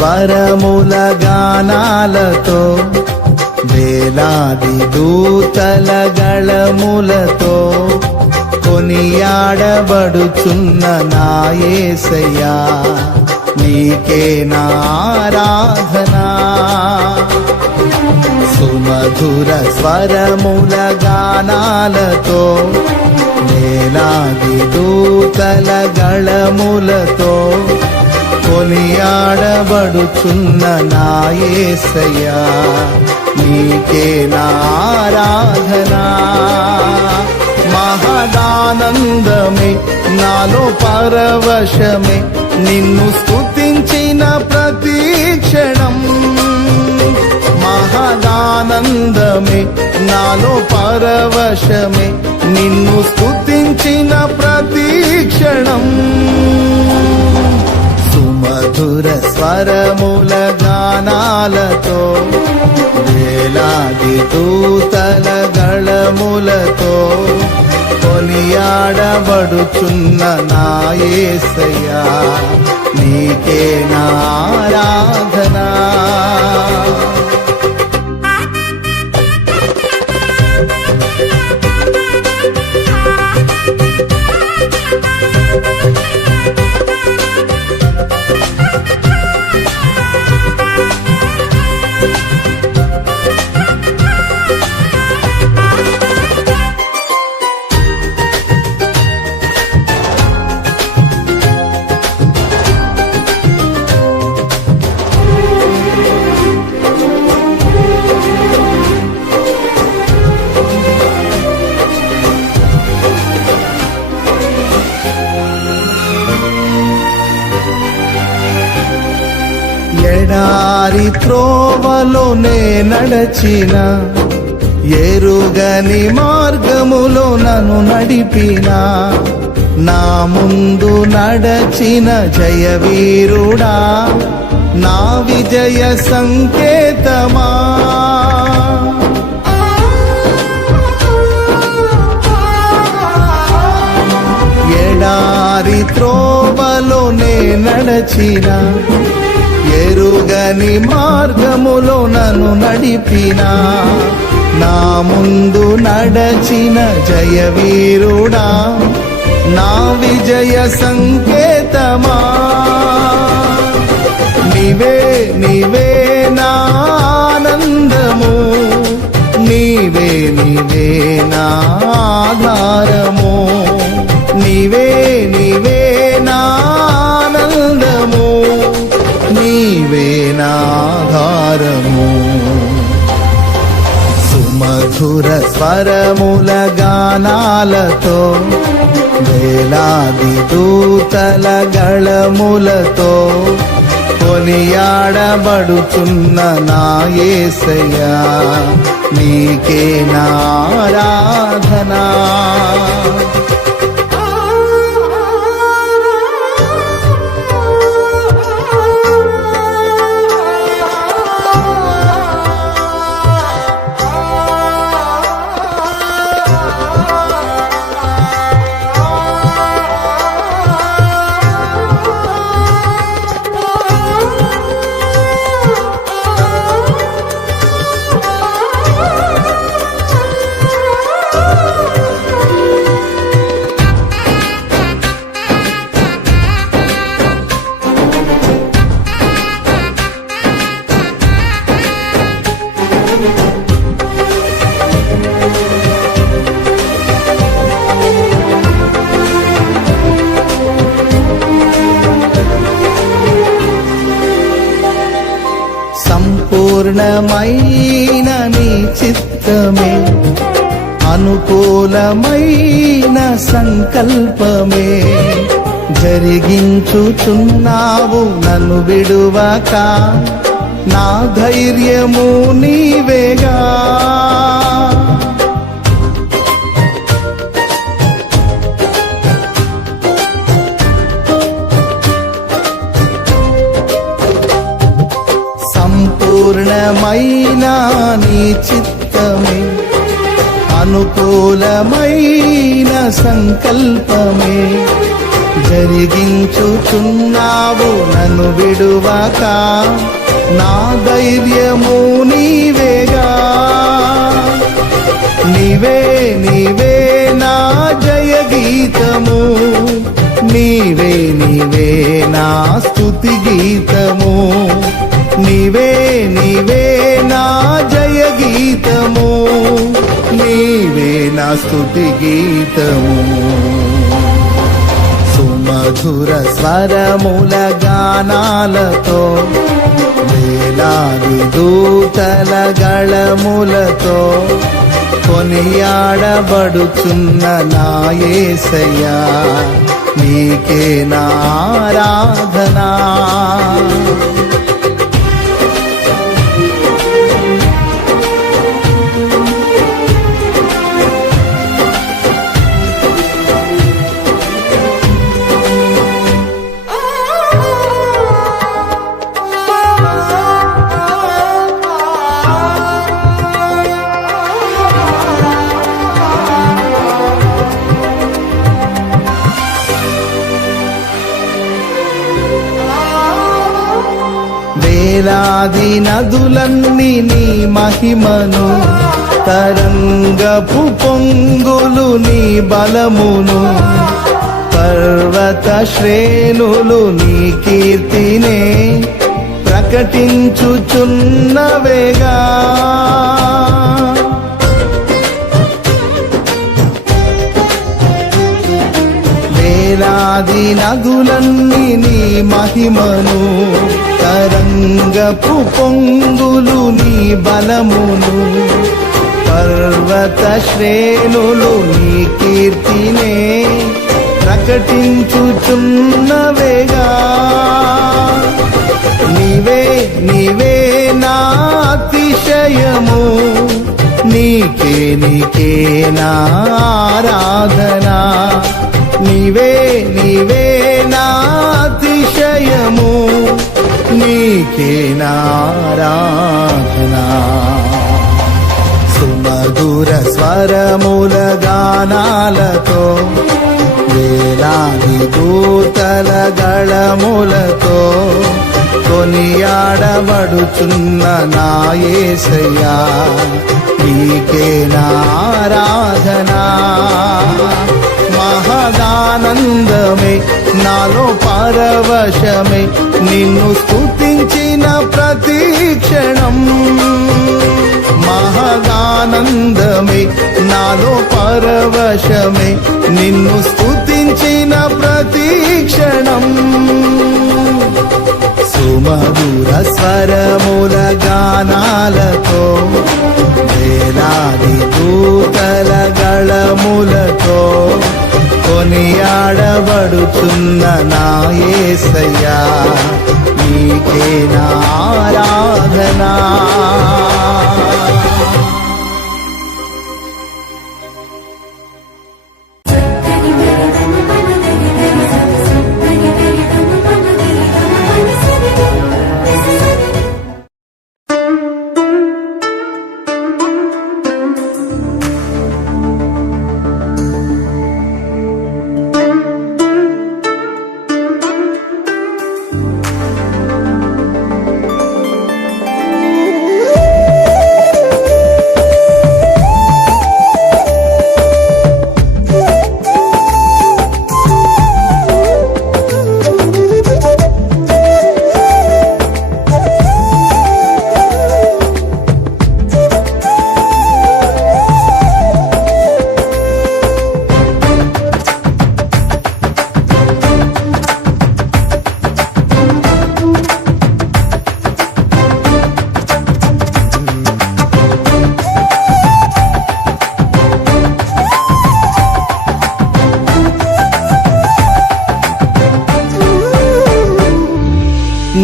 స్వరముల గానాలతో వేలాది దూతల గళములతో కొనియాడబడుచున్న నా యేసయ్యా నీకే నా ఆరాధనా. సుమధుర స్వరముల గానాలతో వేలాది దూతల గళములతో కొనియాడబడుచున్న నా యేసయ్యా నీకే నా ఆరాధనా. మహదానందమే నాలో పరవశమే నిన్ను స్తుతించిన ప్రతి క్షణం. మహదానందమే నాలో పరవశమే నిన్ను స్తుతించిన ప్రతి క్షణం. సుమధుర స్వరముల గానాలతో వేలాది దూతల గళములతో కొనియాడబడుచున్న నా యేసయ్యా నీకే నా ఆరాధనా. ఎడారి త్రోవలోనే నడచిన ఎరుగని మార్గములో నన్ను నడిపిన నా ముందు నడచిన జయవీరుడా నా విజయ సంకేతమా. ఎడారి త్రోవలోనే నడచిన ఎరుగని మార్గములో నన్ను నడిపిన నా ముందు నడచిన జయవీరుడా నా విజయ సంకేతమా. నీవే నీవే నా ఆనందము నీవే నీవే నా ఆధారము. నీవే నీవే నా ఆనందము నీవే నా ఆధారము. సుమధుర స్వరముల గానాలతో వేలాది దూతల గళములతో కొనియాడబడుచున్న నా యేసయ్యా నీకే నా ఆరాధనా. సంపూర్ణమైన నీ చిత్తమే అనుకూలమైన సంకల్పమే జరిగించుచున్నావు నన్ను విడువక నా ధైర్యము నీవేగా. సంపూర్ణమైన నీ చిత్తమే అనుకూలమైన సంకల్పమే జరిగించుచున్నావు నన్ను విడువక, నా ధైర్యము నీవేగా. నీవే నీవే నా జయ గీతము, నీవే నీవే నా స్తుతి గీతము, నీవే నీవే నా జయ గీతము, నీవే నా స్తుతి గీతము. సుమధుర స్వరముల గానాలతో, వేలాది దూతల గళములతో కొనియాడబడుచున్న నా యేసయ్యా, నీకే నా ఆరాధనా. వేలాది నదులన్నీ నీ మహిమను, తరంగపు పొంగులు నీ బలమును, పర్వత శ్రేణులు నీ కీర్తినే ప్రకటించుచున్నవేగా. వేలాది నదులన్నీ నీ మహిమను, తరంగపు పొంగులు నీ బలమును, పర్వత శ్రేణులు నీ కీర్తినే ప్రకటించుచున్నవేగా. నీవే నీవే నా అతిశయము, నీకే నీకే నా ఆరాధనా. నీవే నీవే నా అతిశయము, నీకే నా ఆరాధనా. సుమధుర స్వరముల గానాలతో, వేలాది దూతల గళములతో కొనియాడబడుచున్న నా యేసయ్యా, నీకే నా ఆరాధనా. మహదానందమే నాలో పరవశమే, నిన్ను స్తుతించిన ప్రతి క్షణం. మహదానందమే నాలో పరవశమే, నిన్ను స్తుతించిన ప్రతి క్షణం. సుమధుర స్వరముల గానాలతో, వేలాది దూతల గళములతో కొనియాడబడుచున్న నా యేసయ్యా, నీకే నా ఆరాధనా.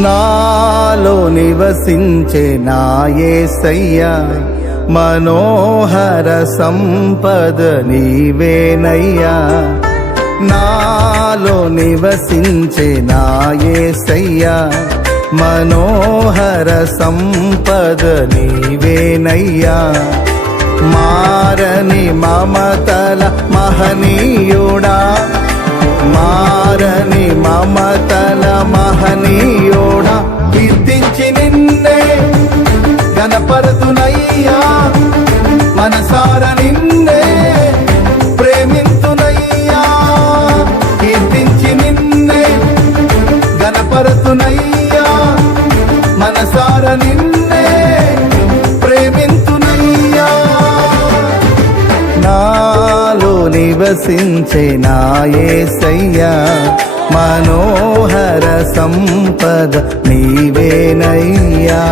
నాలో నివసించే నా యేసయ్యా, మనోహర సంపద నీవేనయ్యా. నాలో నివసించే నా యేసయ్యా, మనోహర సంపద నీవేనయ్యా. మారని మమతల మహనీయుడా, మారని మమతల మహనీయోడా కీర్తించి నిన్నే గణపరతునయ్యా మనసార నిన్నే ప్రేమింతునయ్యా కీర్తించి నిన్నే గణపరతునయ్యా మనసార నిన్నే ప్రేమింతునయ్యా నాలో నివసించే నా యేసయ్యా మనోహర సంపద నీవేనయ్యా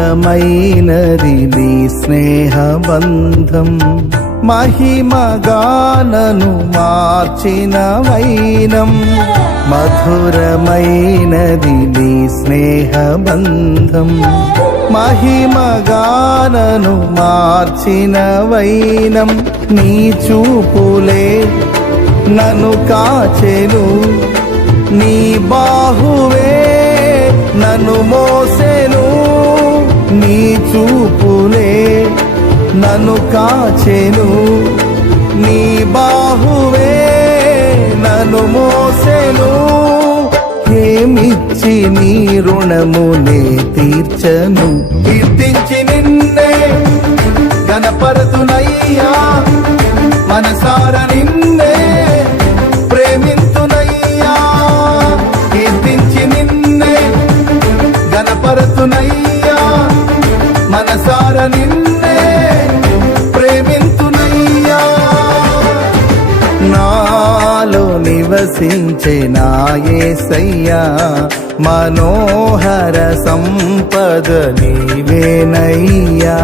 మధురమైనది నీ స్నేహబంధం మహిమగానను మార్చిన వైనం మధురమైనది నీ స్నేహబంధం మహిమగానను మార్చిన వైనం నీ చూపులే నన్ను కాచెను నీ బాహువే నన్ను మోసెను నీ చూపులే నన్ను కాచెను నీ బాహువే నన్ను మోసెను ఏమిచ్చి నీ రుణమునే తీర్చను కీర్తించి నిన్నే గణపరతునయ్యా మనసార నిన్నే ప్రేమింతునయ్యా కీర్తించి నిన్నే గణపరతునయ్యా మనసార నిన్నే ప్రేమింతునయ్యా నాలో నివసించే నా యేసయ్యా మనోహర సంపద నీవేనయ్యా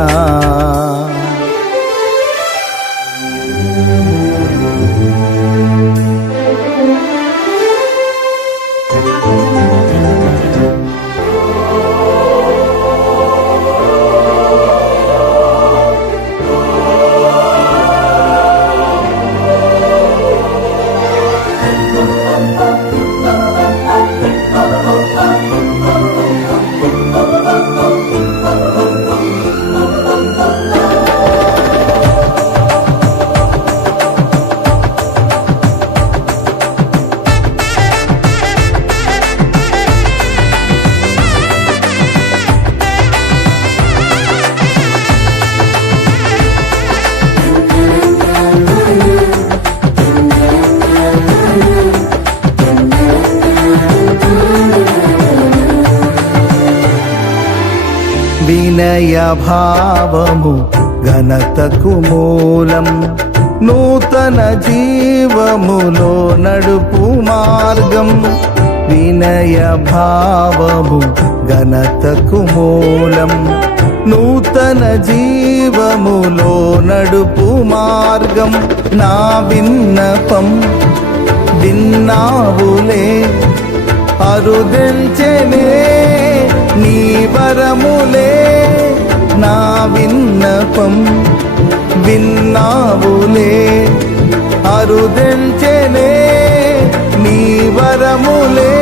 వినయ భావము ఘనతకు మూలం నూతన జీవములో నడుపు మార్గం వినయ భావము ఘనతకు మూలం నూతన జీవములో నడుపు మార్గం నా విన్నపం విన్నావులే అరుదెల్చెనే నీ వరములే నా విన్నపం విన్నావులే అరుదెల్చెనే నీ వరములే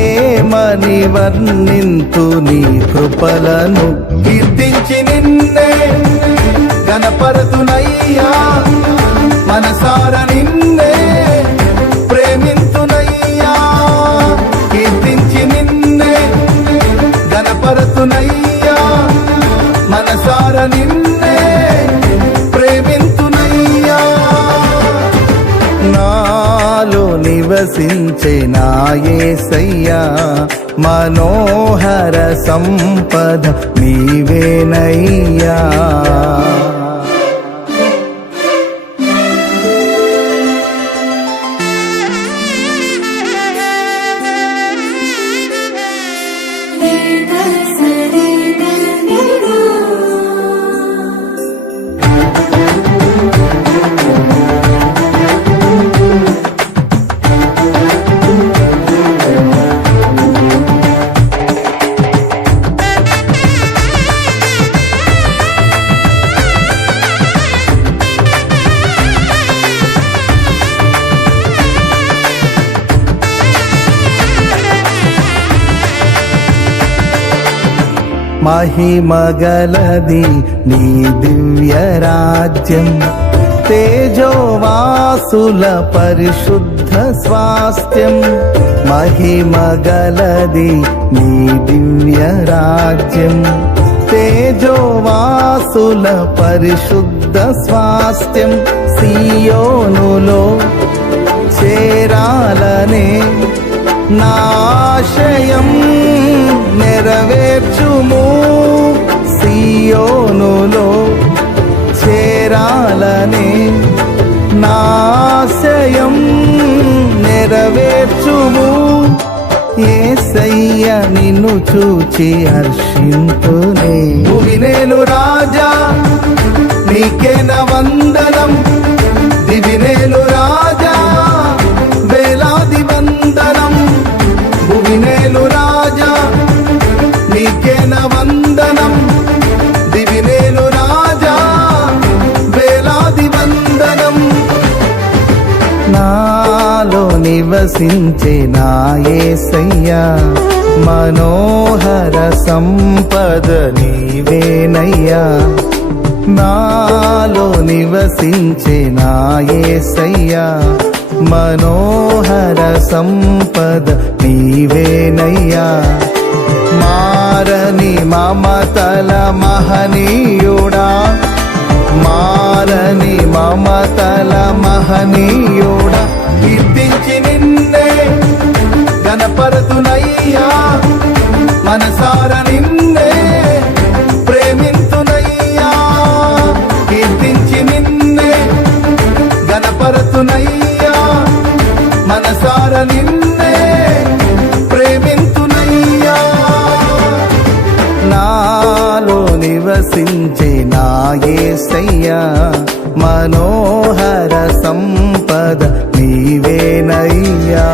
ఏమని వర్ణింతు నీ కృపలను కీర్తించి నిన్నే గణపరతునయ్యా మనసార నిన్నే ప్రేమింతునయ్యా కీర్తించి నిన్నే గణపరతునయ్యా మనసార నిన్నే ప్రేమింతునయ్యా నాలో నివసించే నా యేసయ్యా మనోహర సంపద నీవేనయ్యా మహిమగలది నీ దివ్య రాజ్యం, తేజోవాసుల పరిశుద్ధ స్వాస్థ్యం. మహిమగలది నీ దివ్య రాజ్యం, తేజోవాసుల పరిశుద్ధ స్వాస్థ్యం. సియోనులో చేరాలనే నాశయం నెరవేర్చుము, సియోనులో చేరాలనే నాశయం నెరవేర్చుము. యేసయ్య నిన్ను చూచి హర్షింతునే. భువినేలు రాజా నీకేన వందనం, దివినేలు రాజా వేలాది వందనం. భువినేలు రాజా నీకేన వందనం, దివినేలు రాజా వేలాది వందనం. నాలో నివసించే నా యేసయ్యా, మనోహర సంపద నీవేనయ్యా. నాలో నివసించే నా యేసయ్యా, మనోహర సంపద నీవేనయ్యా. మారని మమతల మహనీయుడా, మారని మమతల మహనీయుడా, కీర్తించి నిన్నే గణపరతునయ్యా. మనసార నిన్నే ప్రేమింతునయ్యా, కీర్తించి నిన్నే గణపరతునయ్యా. మనసార నిన్నే ప్రేమింతునయ్యా. నాలో నివసించే నా యేసయ్యా, మనోహర సంపద నీవేనయ్యా.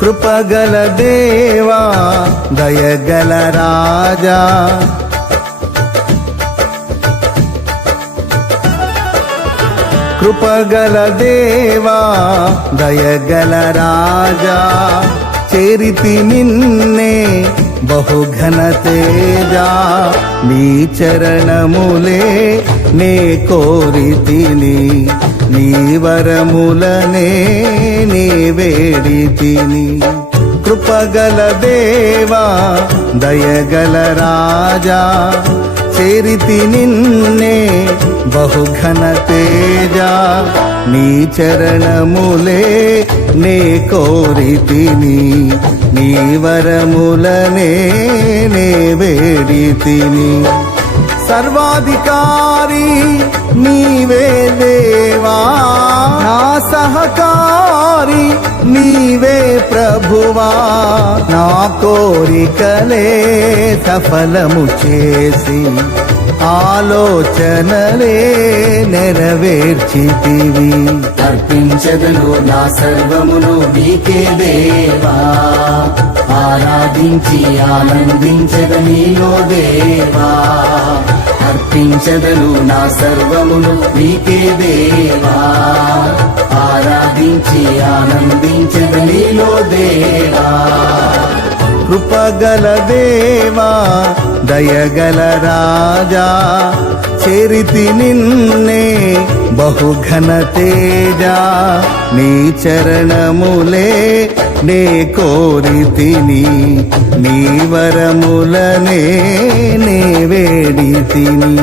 కృపగల దేవా దయగల రాజా, కృపగల దేవా దయగల రాజా. చేరితి నిన్నే బహుఘన తేజా, నీ చరణములే నే కోరితిని. నీ వరములనే నీ వేడితిని. కృపగల దేవా దయగల రాజా, చేరితి నిన్నే బహుఘన తేజా. నీ చరణములే నే కోరితిని. నీ వరములనే నే వేడితిని. సర్వాధికారి నీవే దేవా, నా సహకారి నీవే ప్రభువా. నా కోరికలే సఫలము చేసి, ఆలోచనలే నెరవేర్చితివి. అర్పించదను నా సర్వమును నీకే దేవా, ఆరాధించి ఆనందించద నీలో దేవా. అర్పించదను నా సర్వమును నీకే దేవా, ఆరాధించి ఆనందించద నీలో దేవా. కృపగల దేవా దయగల రాజా, చేరితి నిన్నే బహుఘన తేజ. నీ చరణములే నే కోరితిని, నీ వరములనే నే వేడితిని.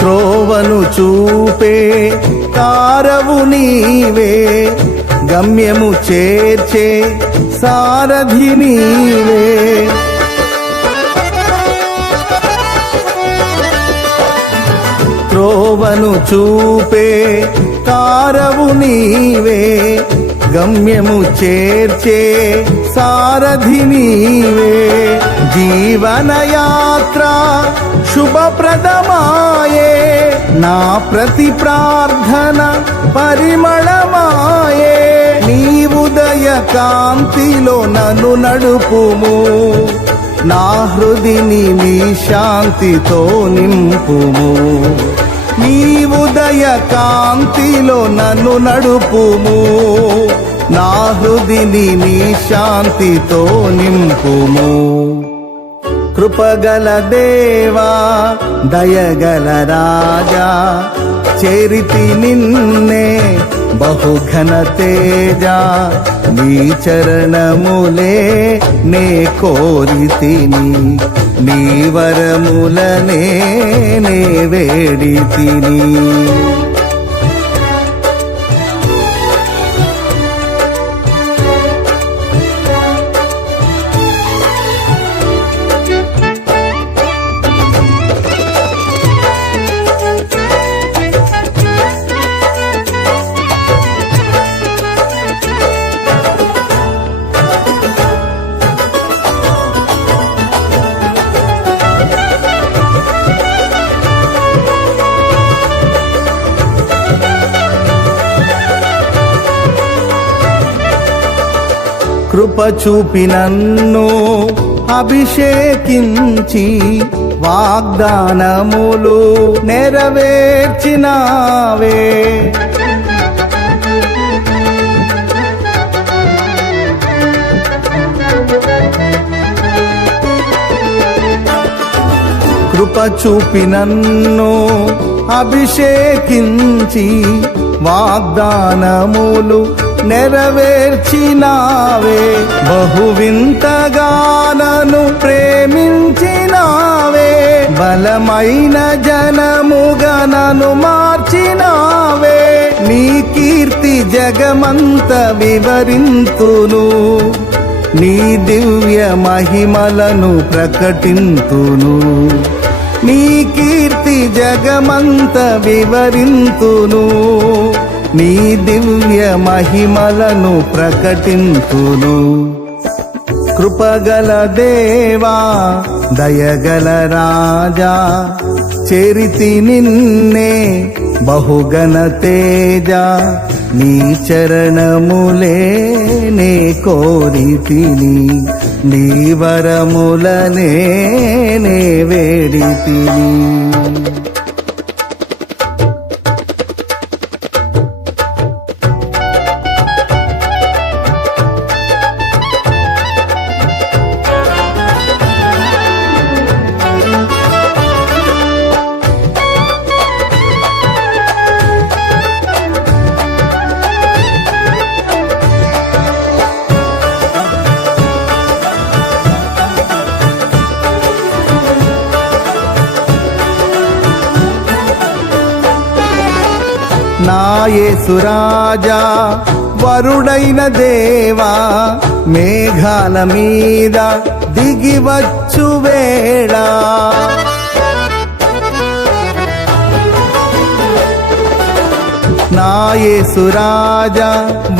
త్రోవను చూపే తారవు నీవే, గమ్యము చేర్చే సారథి నీవే. త్రోవను చూపే తారవు నీవే, గమ్యము చేర్చే సారథి నీవే. జీవనయాత్ర శుభప్రదమాయే, నా ప్రతి ప్రార్థన పరిమళమాయే. నీ ఉదయ కాంతిలో నన్ను నడుపుము, నా హృదిని నీ శాంతితో నింపుము. నీ ఉదయ కాంతిలో నన్ను నడుపుము, నా హృదిని నీ శాంతితో నింపుము. కృపగల దేవా దయగల రాజా, చేరితి నిన్నే బహుఘన తేజ. నీ చరణములే నే కోరితిని, నీ వరములనే నే వేడితిని. కృప చూపి నన్ను అభిషేకించి, వాగ్దానములు నెరవేర్చినావే. కృప చూపి నన్ను అభిషేకించి, వాగ్దానములు నెరవేర్చినావే. బహువింతగా నన్ను ప్రేమించినావే, బలమైన జనముగా నన్ను మార్చినావే. నీ కీర్తి జగమంత వివరింతును, నీ దివ్య మహిమలను ప్రకటింతును. నీ కీర్తి జగమంత వివరింతును, నీ దివ్య మహిమలను ప్రకటింతును. కృపగల దేవా దయగల రాజా, చేరితి నిన్నే బహుగణ తేజ. నీ చరణములే నే కోరితిని, నీ వరములనే నే వేడితిని. యేసురాజా వరుడైన దేవా మేఘాల మీద దిగివచ్చు వేళ నా యేసురాజా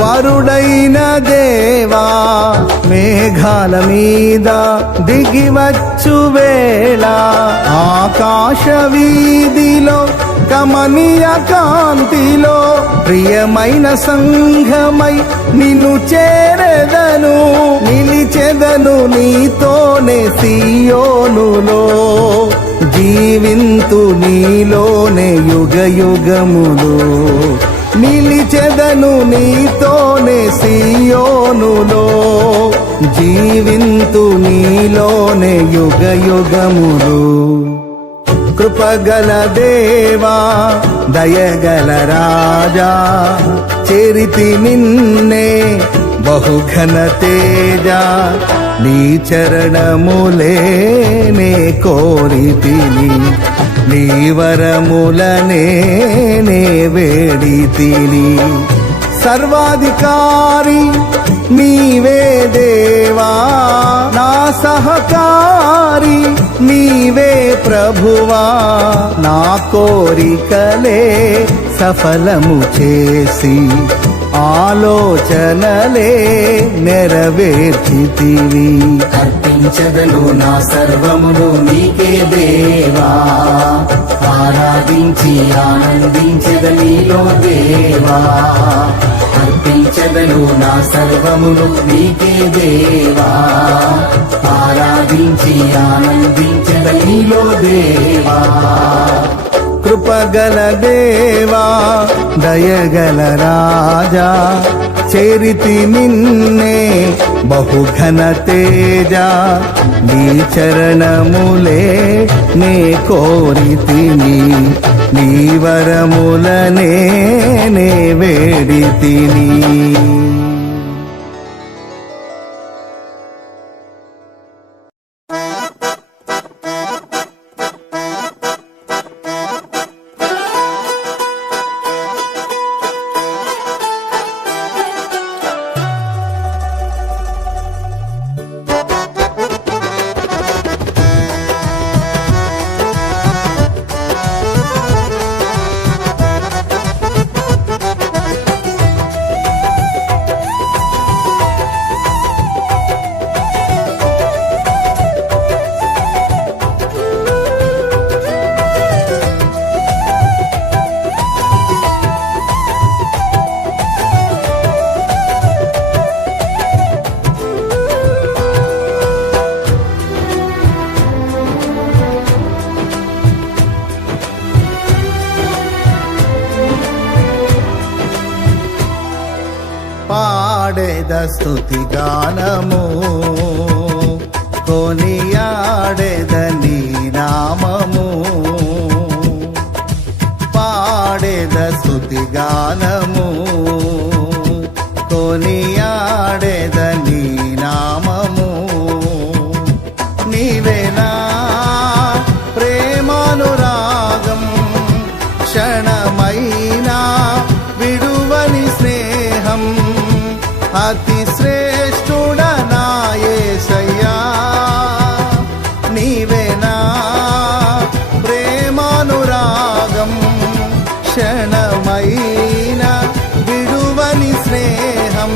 వరుడైన దేవా మేఘాల మీద దిగివచ్చు వేళ ఆకాశ వీధిలో కమనీయ కాంతిలో ప్రియమైన సంఘమై నిన్ను చేరెదను నిలిచెదను నీతోనే సియోనులో జీవింతు నీలోనే యుగ యుగములు నిలిచెదను నీతోనే సియోనులో జీవింతు నీలోనే యుగ యుగములు కృపగల దేవా దయగల రాజా చేరితి నిన్నే బహుఘన తేజ నీ చరణములే నే కోరితిని నీ వరములనే నే వేడితిని సర్వాధికారి నీవే దేవా నా సహకారి నీవే ప్రభువా నా కోరికలే సఫలము చేసి ఆలోచనలే నెరవేర్చితివి అర్పించదను నా సర్వమును నీకే దేవా ఆరాధించి ఆనందించద నీలో దేవా అర్పించదను నా సర్వమును నీకే దేవా ఆరాధించి ఆనందించద నీలో దేవా కృపగల దేవా దయగల రాజా చేరితి నిన్నే బహుఘన తేజ నీ చరణములే నే కోరితిని నీ వరములనే నే వేడితిని పాడేద స్తుతి గానము కొనియాడేద నీ నామము పాడేద స్తుతి గానము కొనియాడేద నీ నామము నీవేనా ప్రేమానురాగం క్షణమైనా విడువని స్నేహం అతి శ్రేష్ఠుడనా యేసయ్యా నీవేనా ప్రేమానురాగం క్షణమైనా విడువని స్నేహం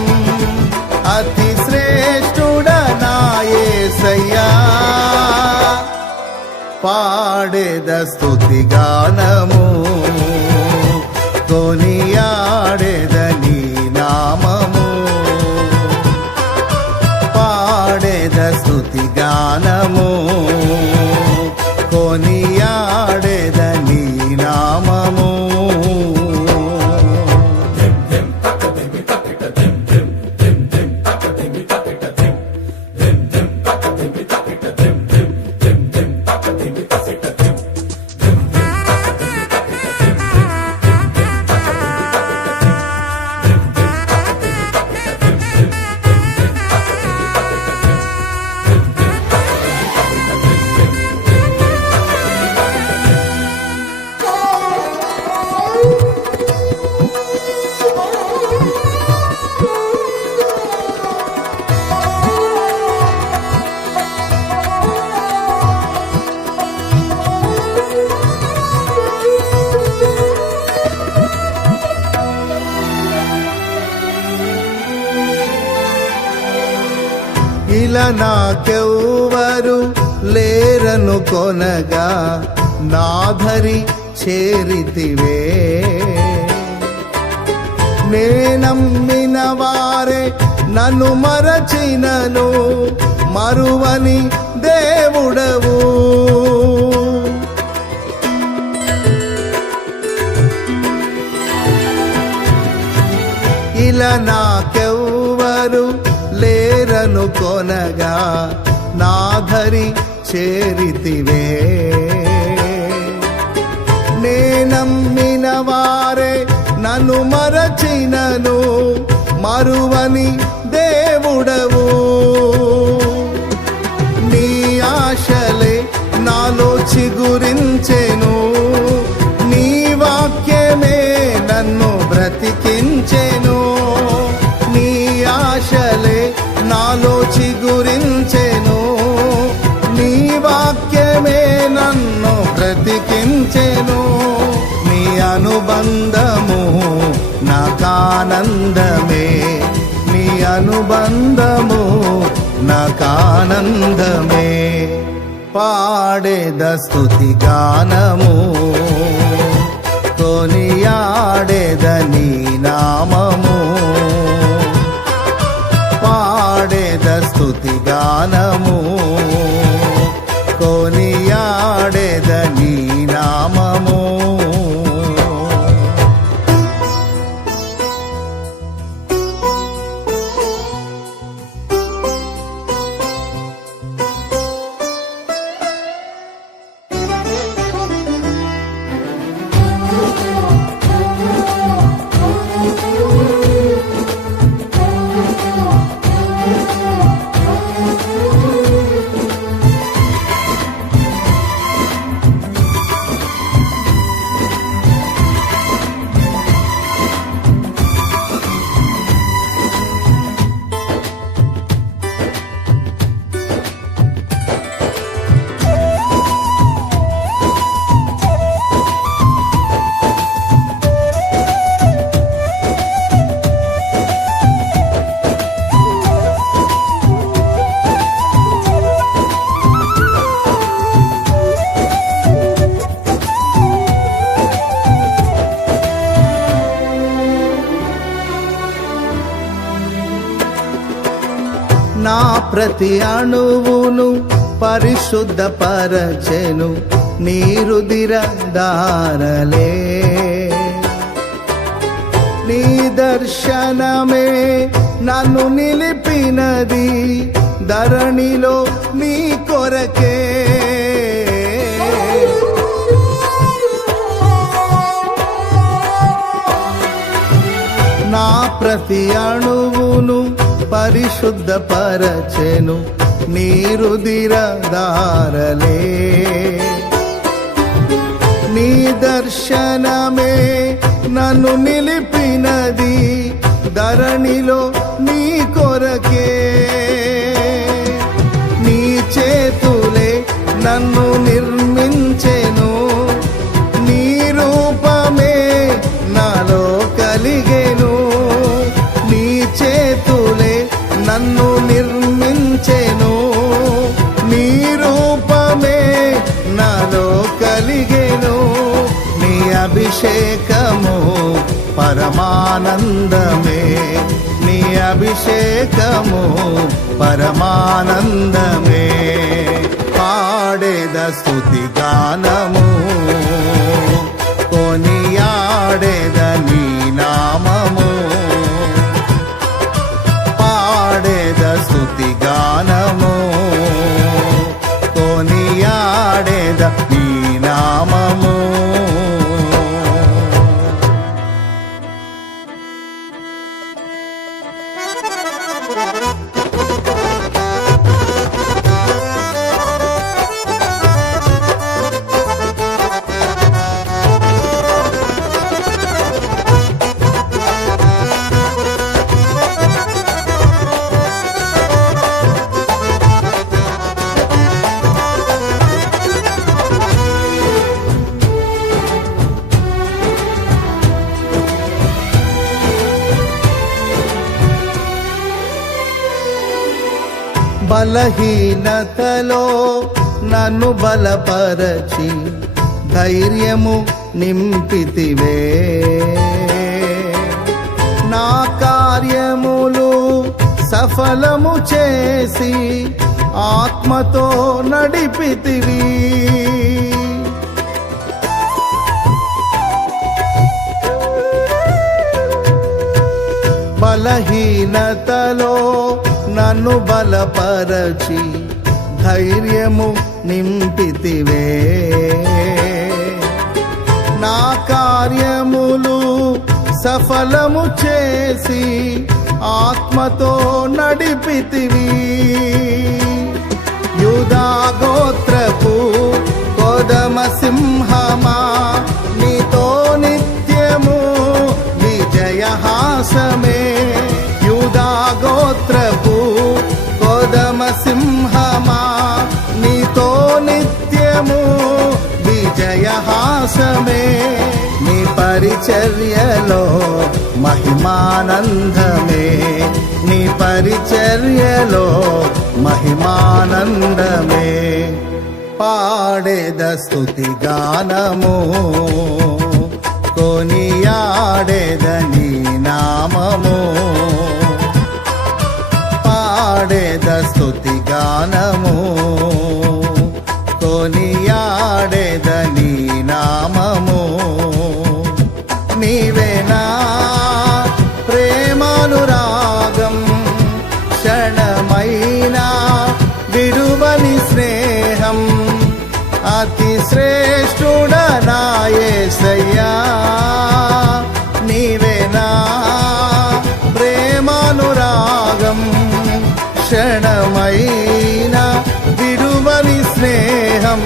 అతి శ్రేష్ఠుడనా యేసయ్యా పాడేద స్తుతి గానము కొనియాడేద నీ నామము పాడేద స్తుతి గానము కొనియాడేద నీ నామము ఇలా నాకెవ్వరు లేరను కొనగా నాధరి చేరితివే. నేనమ్మిన వారే నన్ను మరచినను మరువని దేవుడవు. ఇలా నాకెవ్వరు లేరను కొనగా నాధరి చేరితివే. నేనమ్మిన వారే నన్ను మరచినను మరువని దేవుడవు. నీ ఆశలే నాలో చిగురించెను, నీ వాక్యమే నన్ను బ్రతికించెను. నీ ఆశలే నాలో చిగురించెను, నీ వాక్యమే నన్ను బ్రతికించెను. నీ అనుబంధము నాకానందమే, నీ అనుబంధము నాకానందమే. పాడేద స్తుతి గానము, కొనియాడేద నీ నామము. పాడేద స్తుతి గానము, కొనియాడేద నీ నామము. నా ప్రతి అణువును పరిశుద్ధపరచెను నీ రుధిర ధారలే. నీ దర్శనమే నన్ను నిలిపినది ధరణిలో నీ కొరకే. నా ప్రతి అణువును పరిశుద్ధపరచెను నీ రుధిర ధారలే. నీ దర్శనమే నన్ను నిలిపినది ధరణిలో నీ కొరకే. నీ చేతులే నన్ను నిర్మించెను, నీ రూపమే నాలో కలిగెను. నీ చేతులే నన్ను నిర్మించెను, నీ రూపమే నాలో కలిగెను. నీ అభిషేకము పరమానందమే, నీ అభిషేకము పరమానందమే. పాడేద స్తుతి గానము, కొనియాడేద నీ నామము. పాడేద స్తుతి గానము, కొనియాడేద నీ నామము. బలహీనతలో నన్ను బలపరచి ధైర్యము నింపితివే. నా కార్యములు సఫలము చేసి ఆత్మతో నడిపితివి. బలహీనతలో నన్ను బలపరచి ధైర్యము నింపితివే. నా కార్యములు సఫలము చేసి ఆత్మతో నడిపితివి. యూదా గోత్రపు కొదమ సింహమా, నీతో నిత్యము విజయహాసమే. యూదా గోత్రపు కొదమ సింహమా, నీతో నిత్యము విజయహాసమే. నీ పరిచర్యలో మహిమానందమే, నీ పరిచర్యలో మహిమానందమే. పాడేద స్తుతి గానము, కొనియాడేద నీ నామము. పాడేద స్తుతి గానము, కొనియాడేద నీ నామము. నీవేనా ప్రేమానురాగం, క్షణమైనా విడువని స్నేహం. అతి శ్రేష్ఠుడనా యేసయ్యా, నీవేనా ప్రేమానురాగం, క్షణమైనా విడువని స్నేహం.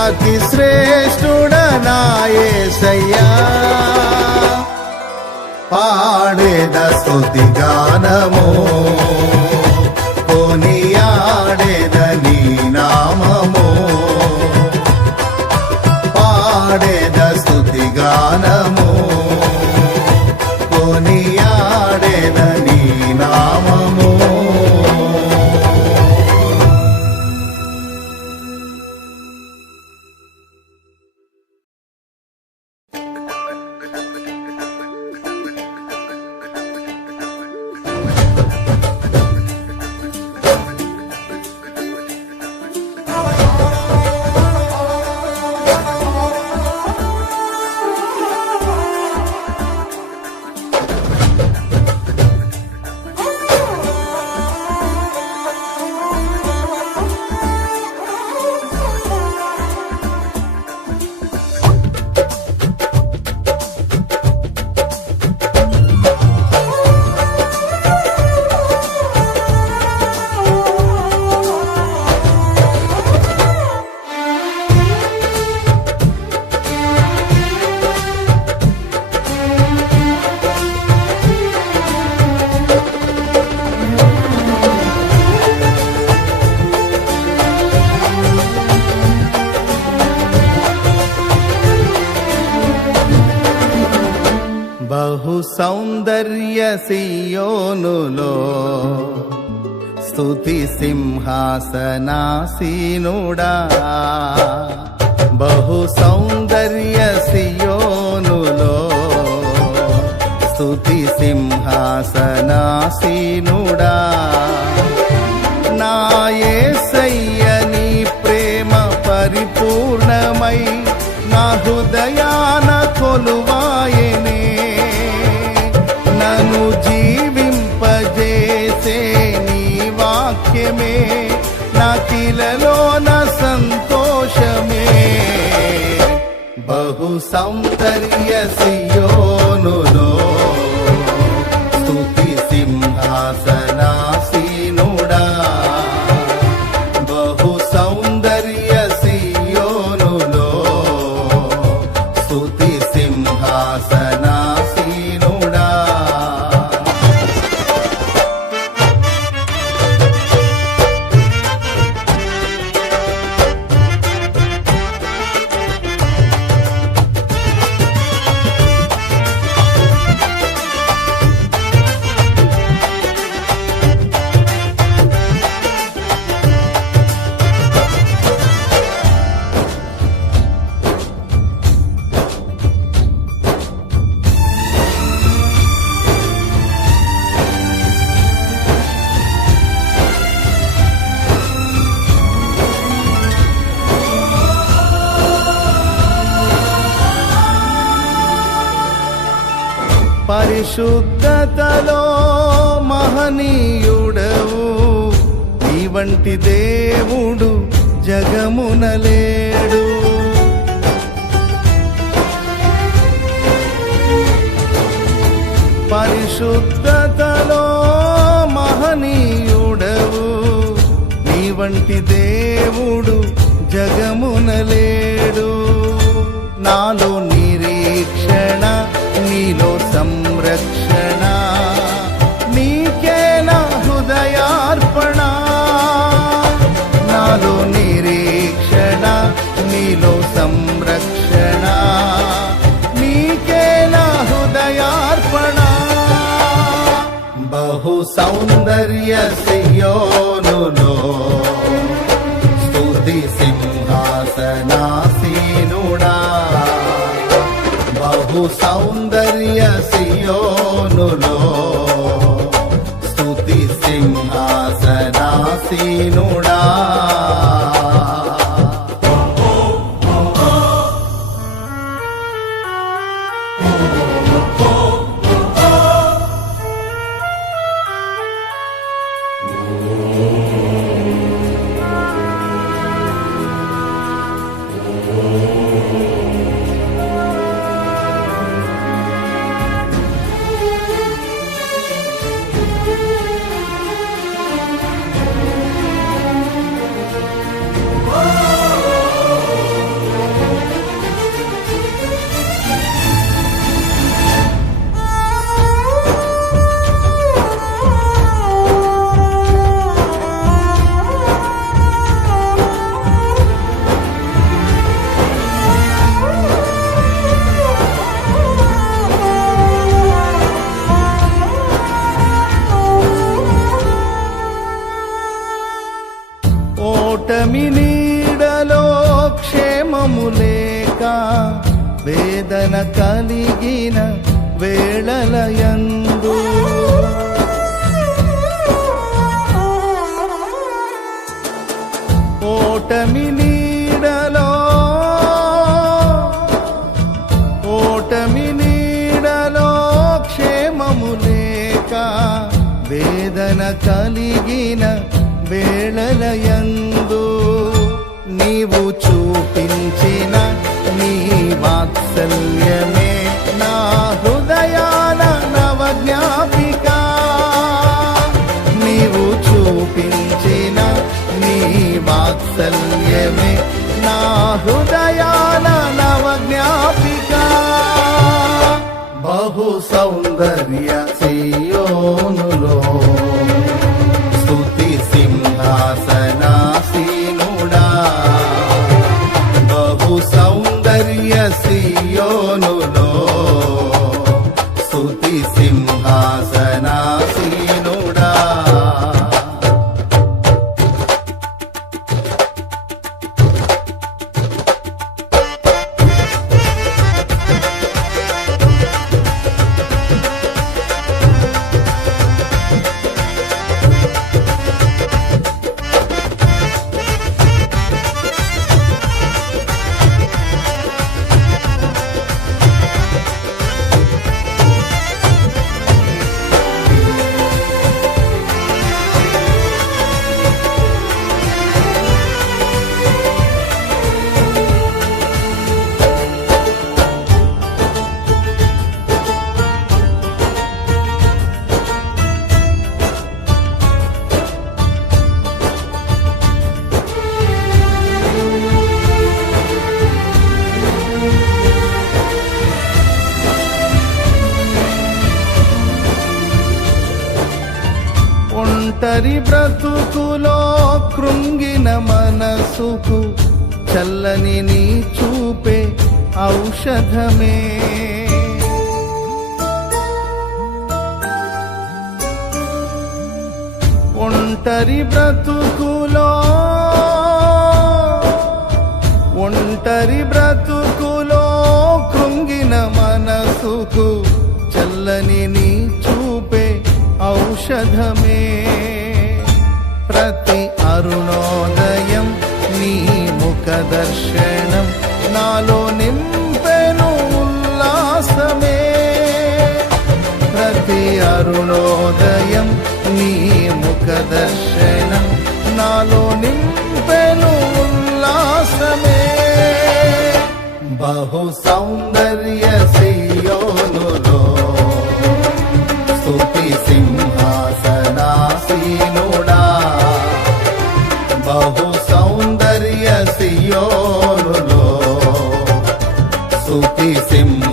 అతి శ్రేష్ఠుడనా యేసయ్యా. పాడేద స్తుతి గానము, కొనియాడేద నీ నామము. పాడేద స్తుతి గానము, కొనియాడేద నీ నామము. బహు సౌందర్య సియోనులో స్తుతి సింహాసనాసీనుడా. బహు సౌందర్య సియోనులో స్తుతి సింహాసనాసీనుడా. నా యేసయ్య నీ ప్రేమ పరిపూర్ణమై నా హృదయాన కొలువాయనే. నన్ను జీవింపజేసే నీ వాక్యమే నాకిలలో నా సంతోషమే. బహు సౌందర్య సియోనులో స్తుతి సింహాసనాసీనుడా. బహు సౌందర్య సియోనులో స్తుతి సింహాసనాసీనుడా. పరిశుద్ధతలో మహనీయుడవు, నీ వంటి దేవుడు జగమునలేడు. పరిశుద్ధతలో మహనీయుడవు, నీ వంటి దేవుడు జగమునలేడు. నాలో నిరీక్షణ, నీలో సంరక్షణ, నీకే నా హృదయార్పణ. నాలో నిరీక్షణ, నీలో సంరక్షణ, నీకే నా హృదయార్పణ. బహు సౌందర్య సియోనులో స్తుతి సింహాసనాసీనుడా. బహు సౌందర్య సియోనులో స్తుతి సింహాసనాసీనుడా. ఓటమి నీడలో క్షేమము లేక వేదన కలిగిన వేళలయందు ఓటమి నీడలో క్షేమము లేక వేదన కలిగిన వేళలయందు నీవు చూపించిన నీ వాత్సల్యమే నా హృదయాన నవజ్ఞాపిక. నీవు చూపించిన నీ వాత్సల్యమే నా హృదయాన నవజ్ఞాపిక. బహు సౌందర్య సియోనులో స్తుతి సింహాసనాసీనుడా. బహు సౌందర్య సియోనులో స్తుతి సింహాసనాసీనుడా. ఒంటరి బ్రతుకులో కృంగిన మనసుకు చల్లని నీ చూపే ఔషధమే. ఒంటరి బ్రతుకులో కృంగిన మనసుకు చల్లని నీ చూపే ఔషధమే. ప్రతి అరుణోదయం నీ ముఖ దర్శనం నాలో నింపెను ఉల్లాసమే. అరుణోదయం నీ ముఖ దర్శనం నాలో నింపెను ఉల్లాసమే. బహు సౌందర్య సియోనులో స్తుతి సింహాసనాసీనుడా. బహు సౌందర్య సియోనులో స్తుతి సింహాసనాసీనుడా.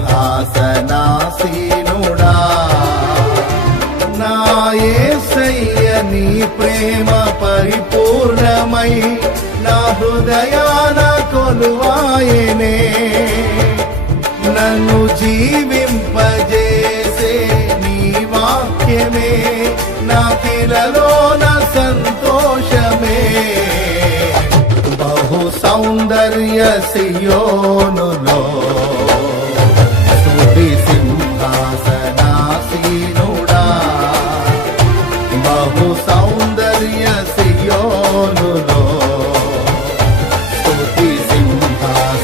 నా యేసయ్య నీ ప్రేమ పరిపూర్ణమై నా హృదయాన కొలువాయనే. నన్ను జీవింపజేసే నీ వాక్యమే నాకిలలోన సంతోషమే. బహు సౌందర్య సియోనులో స్తుతి సింహాసనాసీనుడా. బహు సౌందర్య సియోనులో స్తుతి సింహాసనాసీనుడా.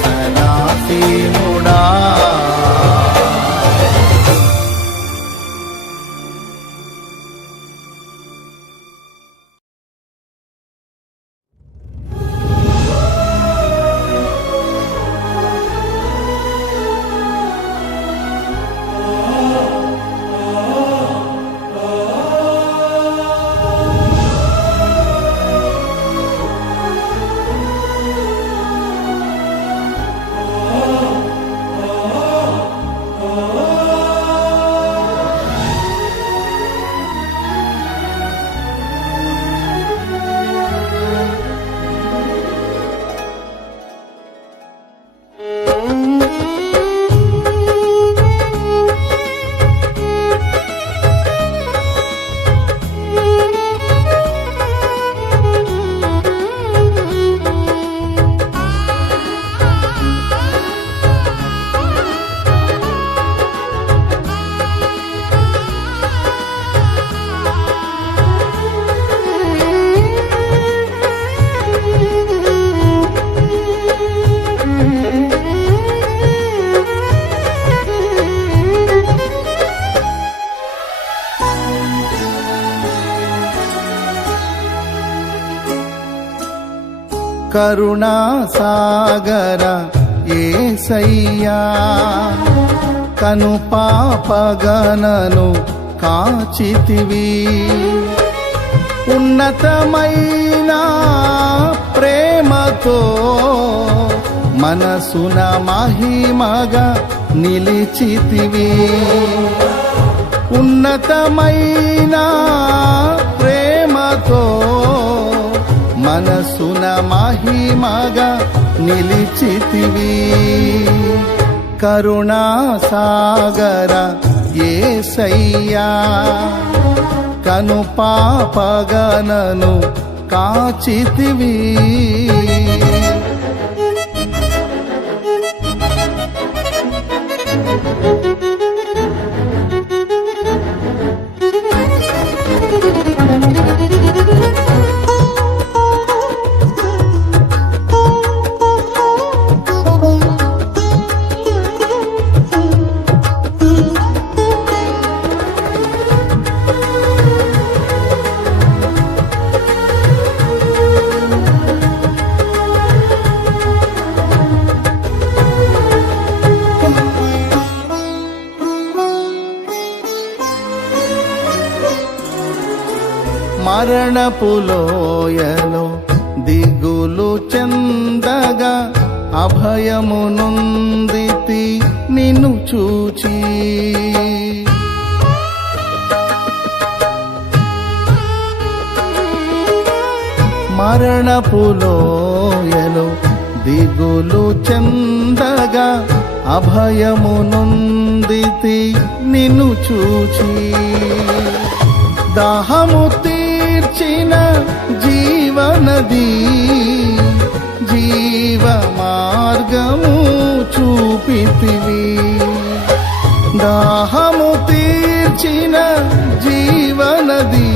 కరుణా సాగర యేసయ్యా కను పాపగనను కాచితివి. ఉన్నతమైన ప్రేమతో మనసున మహిమగా నిలిచితివి. ఉన్నతమైన ప్రేమతో మనసున మహిమగా నిలిచితివి. కరుణా సాగర యేసయ్యా కను పాపగనను కాచితివి. మరణపులోయలో దిగులు చెందగా అభయమునుందితి నిన్ను చూచి. మరణపులోయలో దిగులు చెందగా అభయమునుందితి నిన్ను చూచి. దాహము తీర్చిన జీవనది జీవ మార్గము చూపితివి. దాహము తీర్చిన జీవనది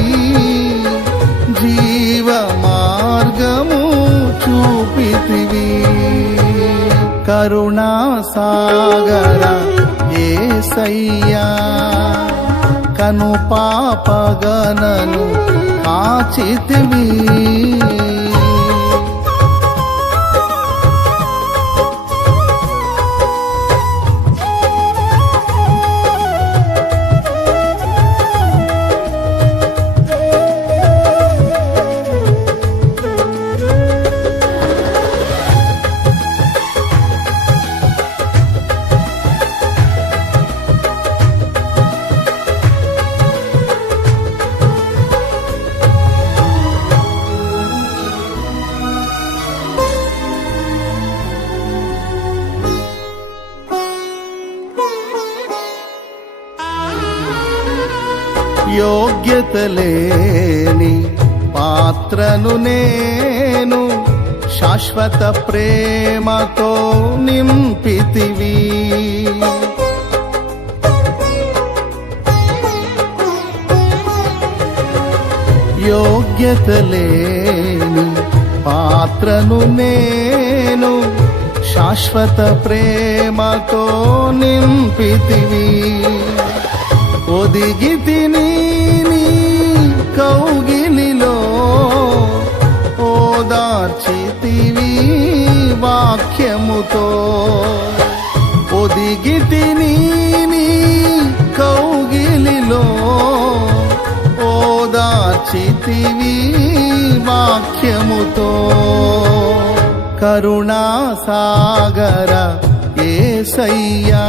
జీవ మార్గము చూపితివి. కరుణా సాగర యేసయ్యా కను పాపగనను కాచితివి. యోగ్యత లేని పాత్రను నేను శాశ్వత ప్రేమతో నింపితివి. యోగ్యత లేని పాత్రను నేను శాశ్వత ప్రేమతో నింపితివి. ఒదిగితిని నీ కౌగిలిలో ఓదార్చితివి వాక్యముతో. ఒదిగితిని నీ కౌగిలిలో ఓదార్చితివి వాక్యముతో. కరుణా సాగర యేసయ్యా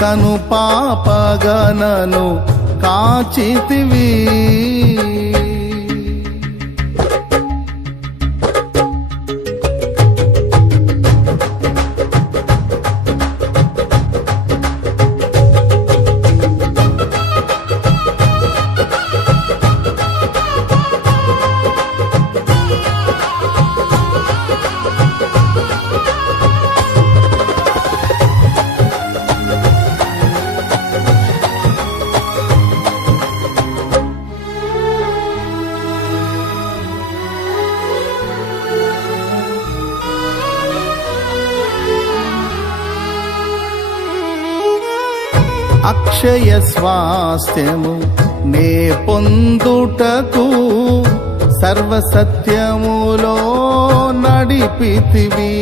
కను పాపగనను కాచితివి. అక్షయ స్వాస్థ్యము నే పొందుటకు సర్వసత్యములో నడిపితివి.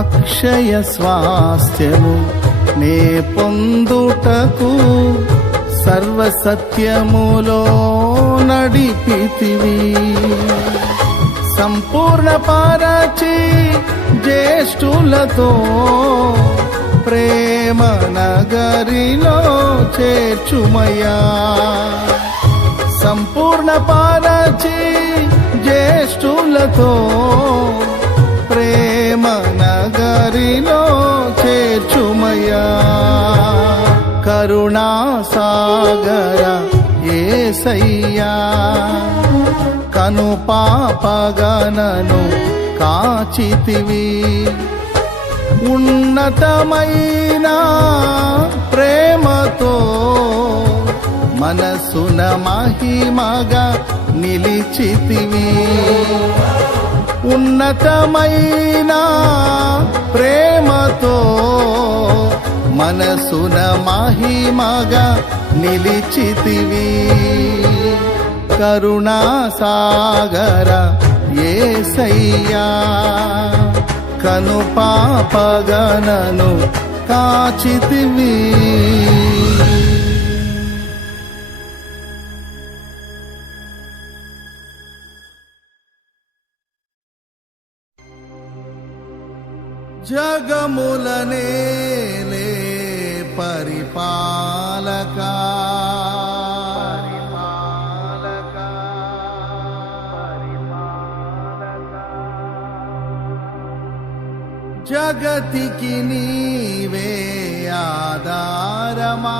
అక్షయ స్వాస్థ్యము నే పొందుటకు సర్వసత్యములో నడిపితివి. సంపూర్ణ పరచి జ్యేష్ఠులతో ప్రేమ నగరిలో చేర్చుమయ్యా. సంపూర్ణ పరచి జ్యేష్ఠులతో ప్రేమ నగరిలో చేర్చుమయ్యా. కరుణా సాగర యేసయ్యా కను పాపగనను కాచితివి. ఉన్నతమైన ప్రేమతో మనసున మహిమగా నిలిచితివి. ఉన్నతమైన ప్రేమతో మనసున మహిమగా నిలిచితివి. కరుణా సాగర యేసయ్యా కను పాపగనను కాచితివి. జగములనేలే పరిపాలకా జగతికి నీవే ఆధారమా.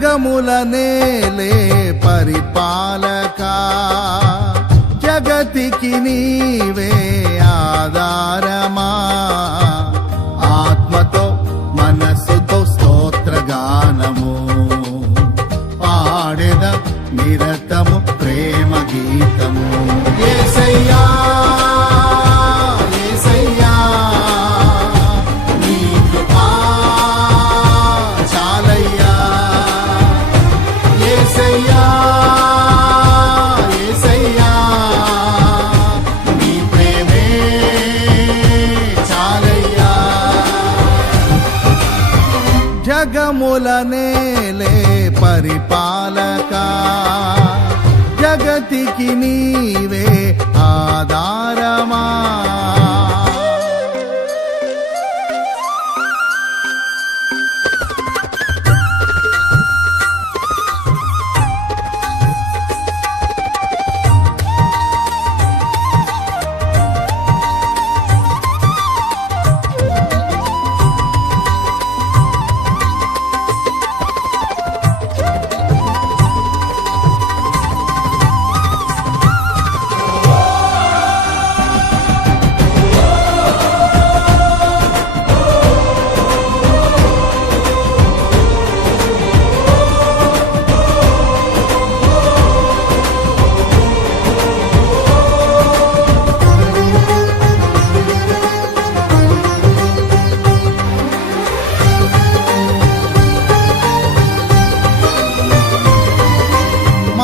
జగముల నేలే పరిపాలక జగతికి నీవే ఆధారమా ఆత్మతో మనస్సుతో స్తోత్రగానము పాడెద నిరతము ప్రేమ గీతము యేసయ్యా యేసయ్యా నీ కృపా చాలయ్యా యేసయ్యా యేసయ్యా నీ ప్రేమే చాలయ్యా జగముల నేలే పరిపాలక జగతికి నీవే ఆధారమా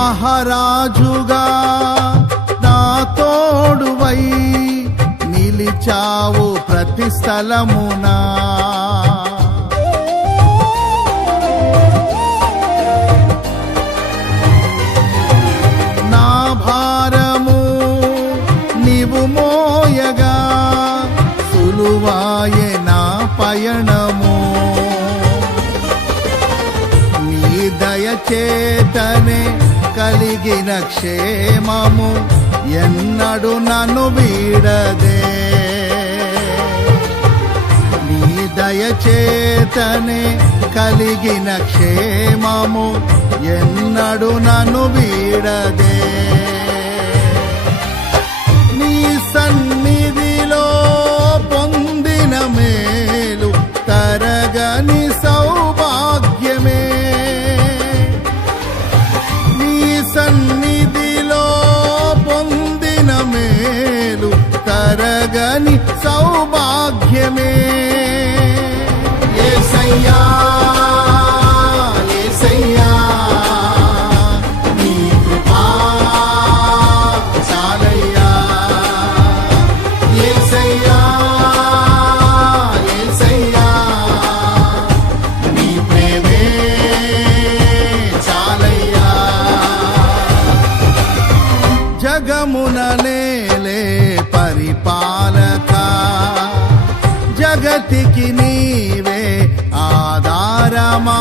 మహారాజుగా నా తోడువై నిలిచావు ప్రతి స్థలమునా నా భారము నీవు మోయగా సులువాయే నా పయనము నీ దయచేతనే కలిగిన క్షేమము ఎన్నడు నన్ను వీడదే నీ దయచేతనే కలిగిన క్షేమము ఎన్నడు నన్ను వీడదే నీ సన్నిధిలో పొందిన మేలు తరగని సౌభాగ్యమే సన్నిధిలో పొందిన మేలు తరగని సౌభాగ్యమే యేసయ్యా యేసయ్యా నీ కృపా చాలయ్యా యేసయ్యా యేసయ్యా నీ ప్రేమే చాలయ్యా జగమున నేలే పరిపాలక జగతికి నీవే ఆధారమా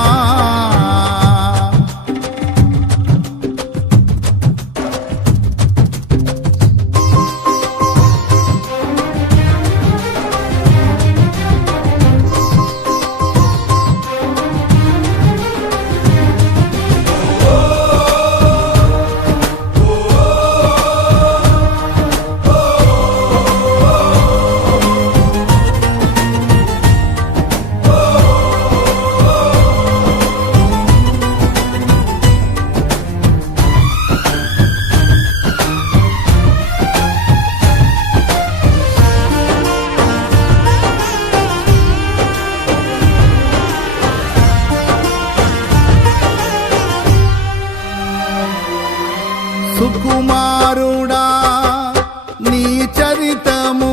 సుకుమారుడా నీ చరితము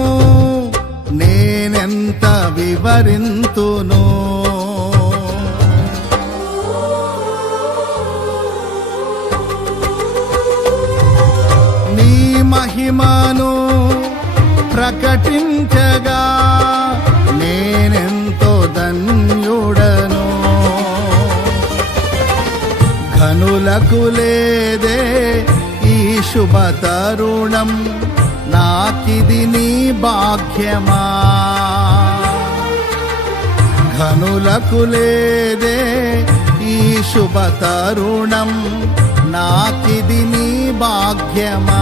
నేనెంత వివరింతును నీ మహిమను ప్రకటించగా నేనెంతో ధన్యుడను ఘనులకు లేదే ఈ శుభ తరుణం నాకిది నీ భాగ్యమా ఘనులకు లేదే ఈ శుభ తరుణం నాకిది నీ భాగ్యమా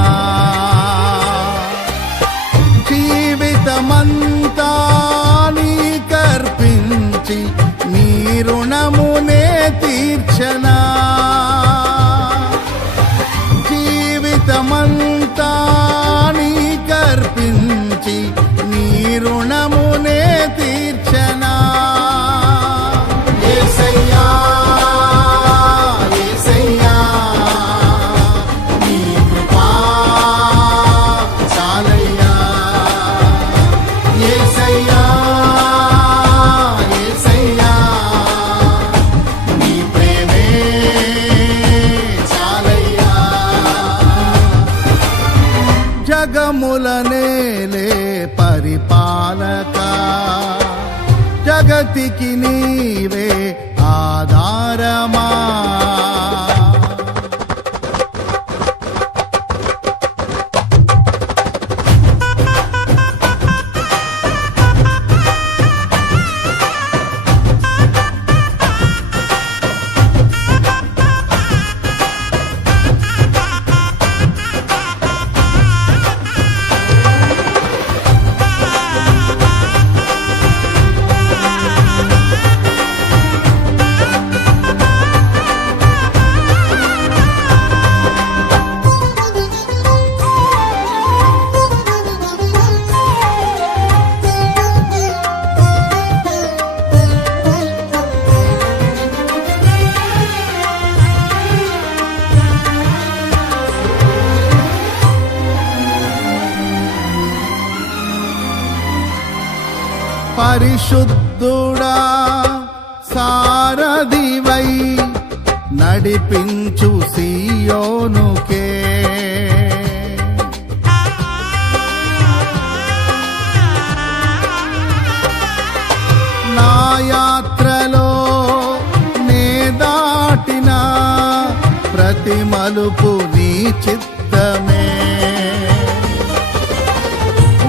జీవితమంతా నీకర్పించి నీ రుణమునే తీర్చనా జీవితమంతా నీకర్పించి నీ రుణమునే తీర్చనా యేసయ్యా యేసయ్యా నీ కృపా చాలయ్యా యేసయ్యా యేసయ్యా నీ ప్రేమే చాలయ్యా జగములనేలే పరిపాలక జగతికి నీవే ఆధారమా పరిశుద్ధుడా సారథివై నడిపించు సియోనుకే నా యాత్రలో నే దాటిన ప్రతి మలుపు నీ చిత్తమే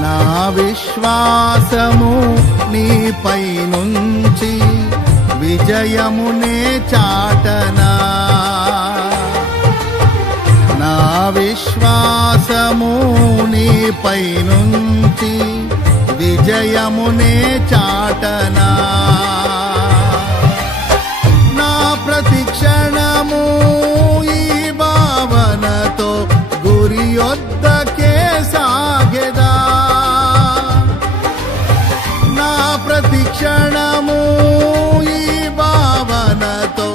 నా విశ్వాసము నీపై నుంచి విజయమునే చాటనా నా విశ్వాసము నీపై నుంచి విజయమునే చాటనా నా ప్రతి క్షణము ఈ భావనతో గురి యొద్దకే సాగెదా నా ప్రతి క్షణము ఈ భావనతో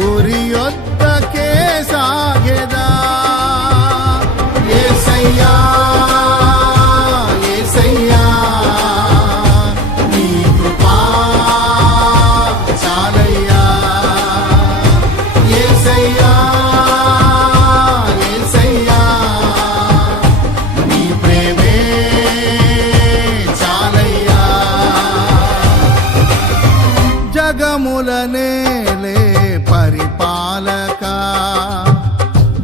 గురి యొద్దకే సాగెదా యేసయ్యా యేసయ్యా నీ కృపా చాలయ్యా యేసయ్యా యేసయ్యా నీ ప్రేమే చాలయ్యా జగములనేలే పరిపాలక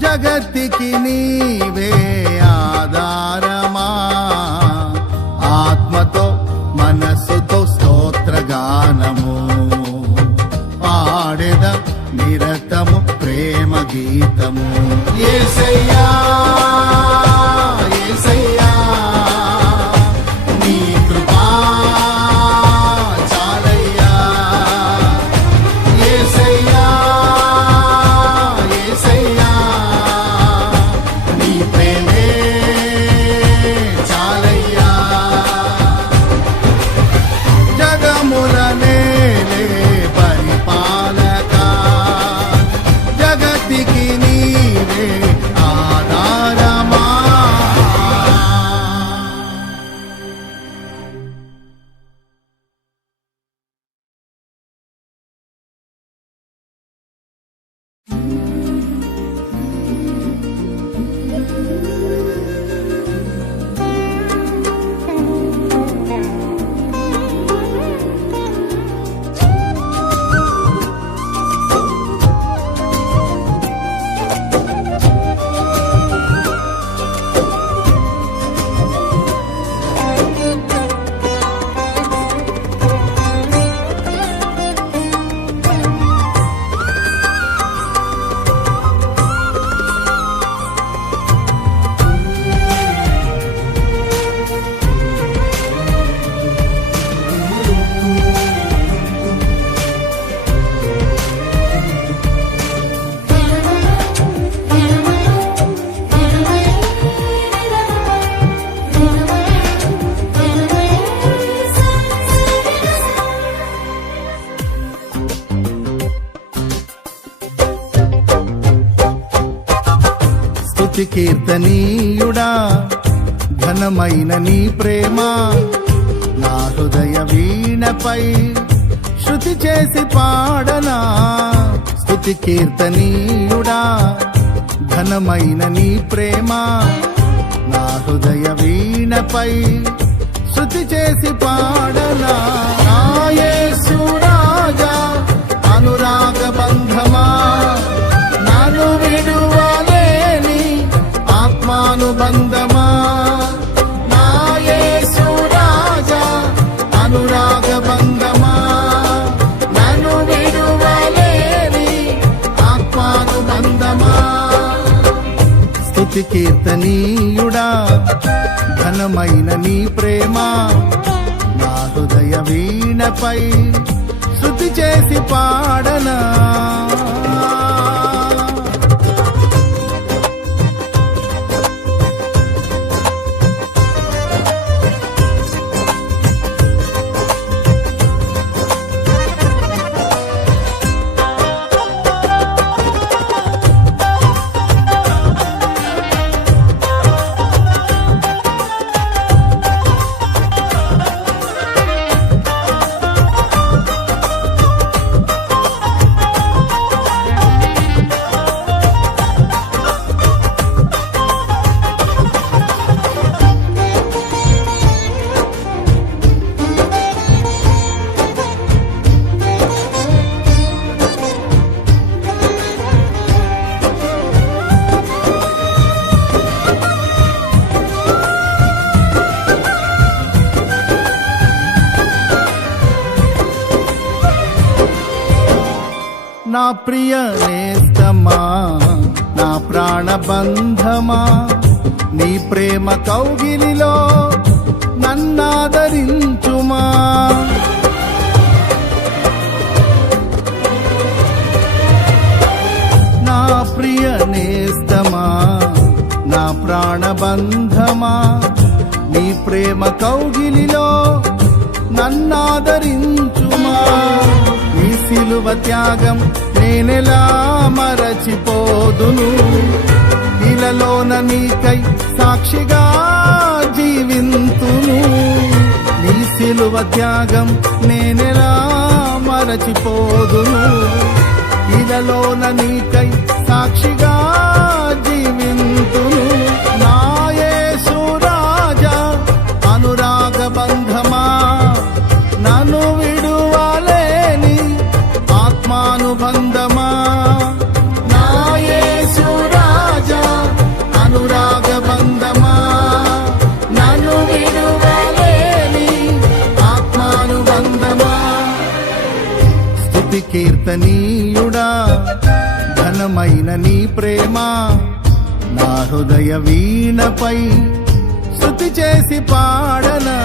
జగతికి నీవే ఆధారమా ఆత్మతో మనస్సుతో స్తోత్రగానము పాడెద నిరతము ప్రేమ గీతము యేసయ్యా యేసయ్యా నీ కృపా చాలయ్యా యేసయ్యా యేసయ్యా నీ ప్రేమే చాలయ్యా జగములనేలే పరిపాలక జగతికి నీవే ఆధారమా స్తుతి కీర్తనీయుడా ఘనమైన నీ ప్రేమ నా హృదయ వీణపై శృతి చేసి పాడనా. స్తుతి కీర్తనీయుడా ఘనమైన నీ ప్రేమ నా హృదయ వీణపై శృతి చేసి పాడనా. నా యేసు రాజా అనురాగ బంధమా నన్ను విడువలేని ఆత్మానుబంధమా. నా యేసు రాజా అనురాగ బంధమా నన్ను విడువలేని ఆత్మానుబంధమా. స్తుతి కీర్తనీయుడా ఘనమైన నీ ప్రేమ నా హృదయ వీణపై శృతి చేసి పాడనా. నా ప్రియ నేస్తమా నా ప్రాణబంధమా నీ ప్రేమ కౌగిలిలో నన్నాదరించుమా. నా ప్రియ నేస్తమా నా ప్రాణబంధమా నీ ప్రేమ కౌగిలిలో నన్నాదరించుమా. నీ సిలువ త్యాగం నేనెలా మరచిపోదును, ఇలలోన నీకై సాక్షిగా జీవింతును. నీ సిలువ త్యాగం నేనెలా మరచిపోదును, ఇలలోన నీకై సాక్షిగా జీవింతును. నా యేసు రాజా అనురాగ బంధమా నన్ను విడువలేని ఆత్మానుబంధమా. నా యేసు రాజా అనురాగ బంధమా నన్ను విడువలేని ఆత్మానుబంధమా. స్తుతి కీర్తనీయుడా ఘనమైన నీ ప్రేమ నా హృదయ వీణపై స్తుతి చేసి పాడనా.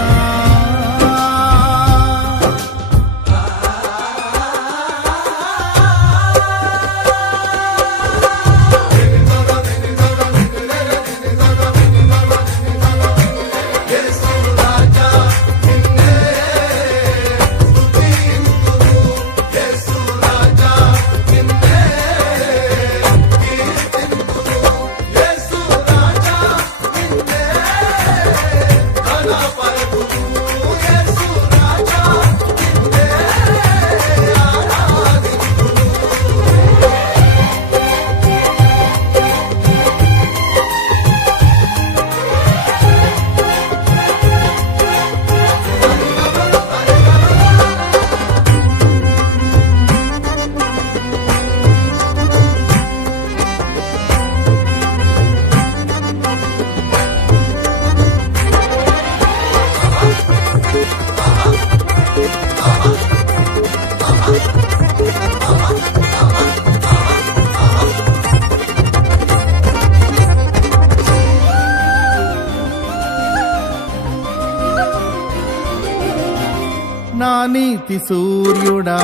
నా నీతి సూర్యుడా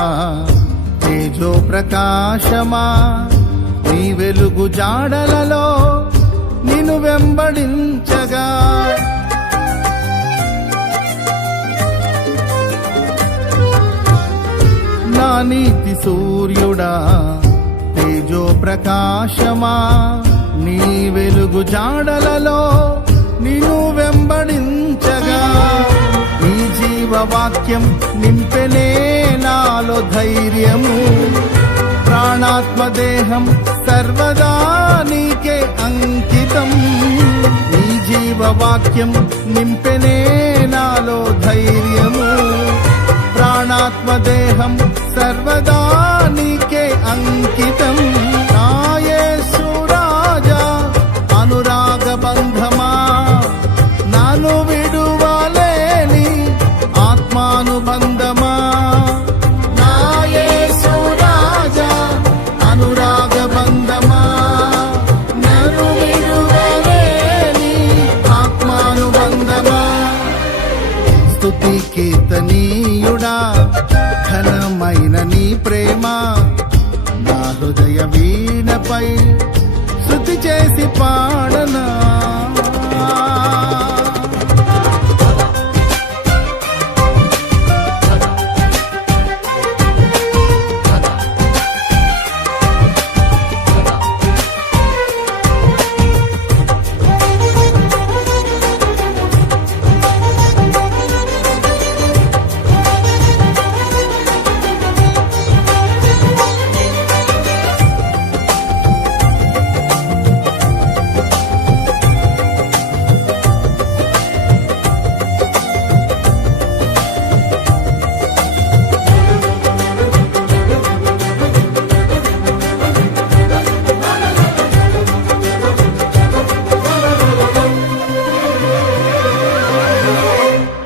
తేజో ప్రకాశమా నీ వెలుగు జాడలలో నిన్ను వెంబడించగా. నా నీతి సూర్యుడా తేజో ప్రకాశమా నీ వెలుగు జాడలలో నిన్ను వెంబడించగా నీ జీవవాక్యం నింపెనే నాలో ధైర్యము. ప్రాణాత్మ దేహం సర్వదా నీకే అంకితం. నీ జీవవాక్యం నింపెనే నాలో ధైర్యము. ప్రాణాత్మ దేహం సర్వదా నీకే అంకితం. నా యేసు రాజా అనురాగ బంధమా నన్ను విడువలేని ఆత్మానుబంధమా. నా యేసు రాజా అనురాగ బంధమా నన్ను విడువలేని ఆత్మానుబంధమా. స్తుతి కీర్తనీయుడా ఘనమైన నీ ప్రేమ నా హృదయ వీణపై శృతి చేసి పాడనా.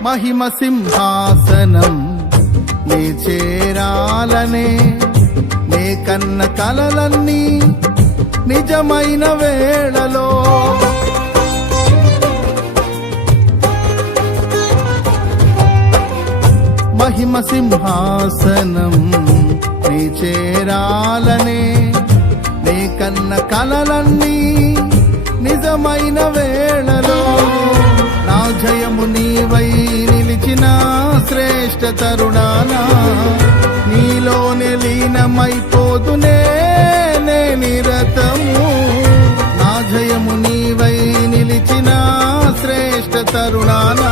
మహిమ సింహాసనం నే చేరాలనే నే కన్న కలలన్నీ నిజమైన వేళలో మహిమ సింహాసనం నే చేరాలనే నే కన్న కలలన్నీ నిజమైన వేళలో నా జయము నీవై నిలిచిన శ్రేష్ఠ తరుణానా నీలోనే లీనమైపోదునే నే నిరతము. నా జయము నీవై నిలిచిన శ్రేష్ఠ తరుణానా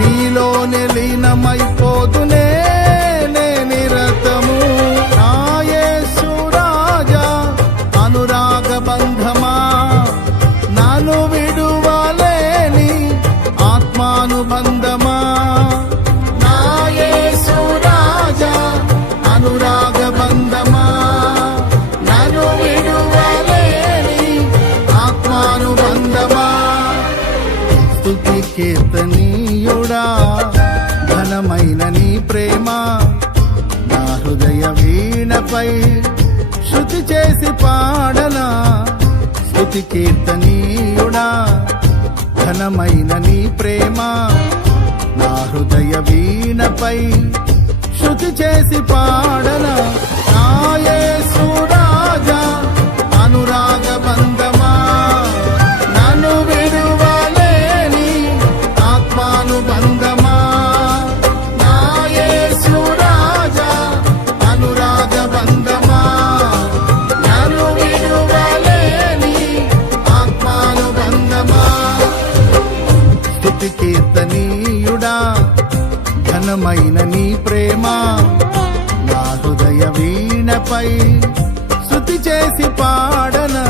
నీలోనే లీనమైపోదునే నే నిరతము. నా యేసు రాజా అనురాగ బంధమా నన్ను విడువలేని ఆత్మానుబంధమా. నా యేసు రాజా అనురాగ బంధమా నన్ను విడువలేని ఆత్మానుబంధమా. స్తుతి కీర్తనీయుడా ఘనమైన నీ ప్రేమ నా హృదయ వీణపై శృతి చేసి పాడనా. స్తుతి కీర్తనీయుడా ఘనమైన నీ ప్రేమ నా హృదయ వీణపై శృతి చేసి పాడనా. నా యేసు రాజా అనురాగ బంధమా నన్ను విడువలేని ఆత్మానుబంధమా. నా యేసు రాజా అనురాగ బంధమా నన్ను విడువలేని ఆత్మానుబంధమా. స్తుతి కీర్తనీయుడా ఘనమైన నీ ప్రేమ నా హృదయ వీణపై శృతి చేసి పాడనా.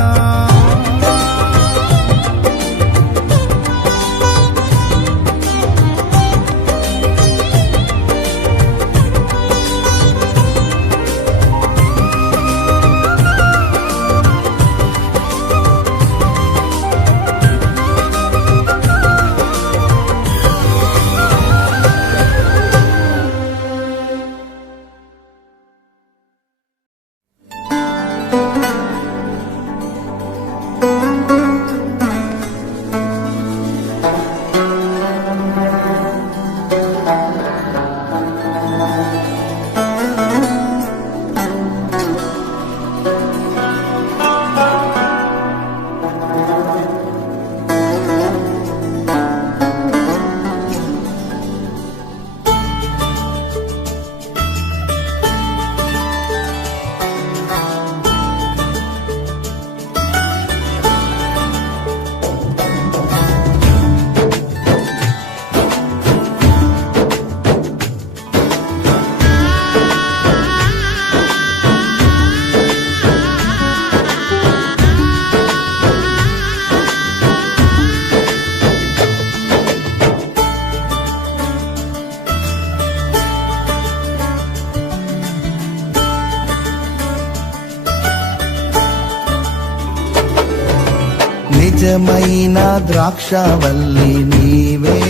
నిజమైన ద్రాక్షవల్లి నీవే,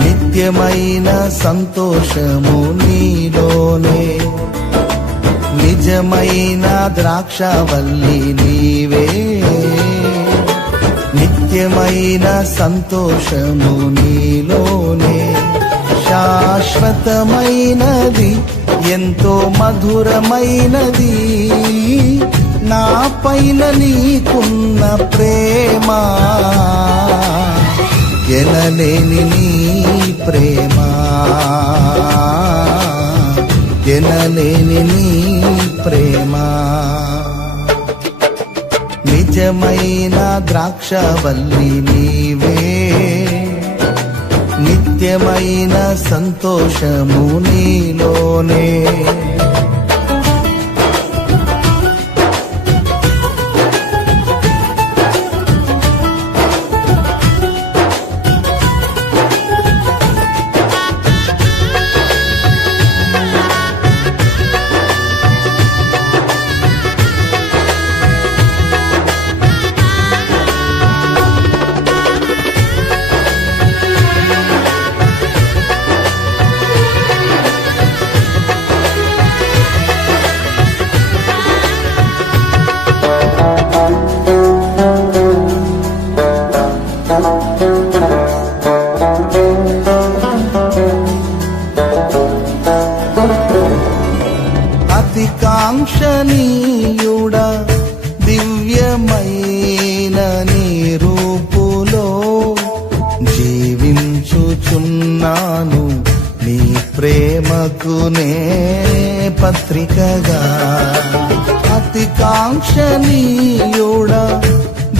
నిత్యమైన సంతోషము నీలోనే. నిజమైన ద్రాక్షవల్లి నీవే, నిత్యమైన సంతోషము నీలోనే. శాశ్వతమైనది ఎంతో మధురమైనది నా పైన నీకున్న ప్రేమ, ఎనలేని నీ ప్రేమ, ఎనలేని నీ ప్రేమ. నిజమైన ద్రాక్షవల్లి నీవే, నిత్యమైన సంతోషము నీలోనే. అతికాంక్షణీయుడా దివ్యమైన నీ రూపులో జీవించుచున్నాను, నీ ప్రేమకు నే పత్రికగా. అతికాంక్షణీయుడా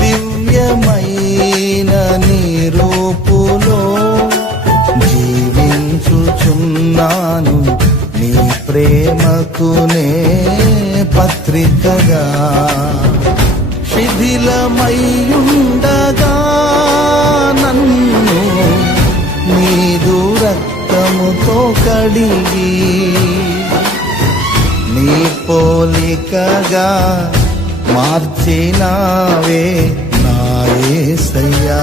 దివ్యమైన నీ రూపులో జీవించుచున్నాను, నీ ప్రేమకు నే పత్రికగా. శిథిలమయ్యుండగా నన్ను నీదు రక్తముతో కడిగి, నీ పోలికగా మార్చినావే నా యేసయ్యా.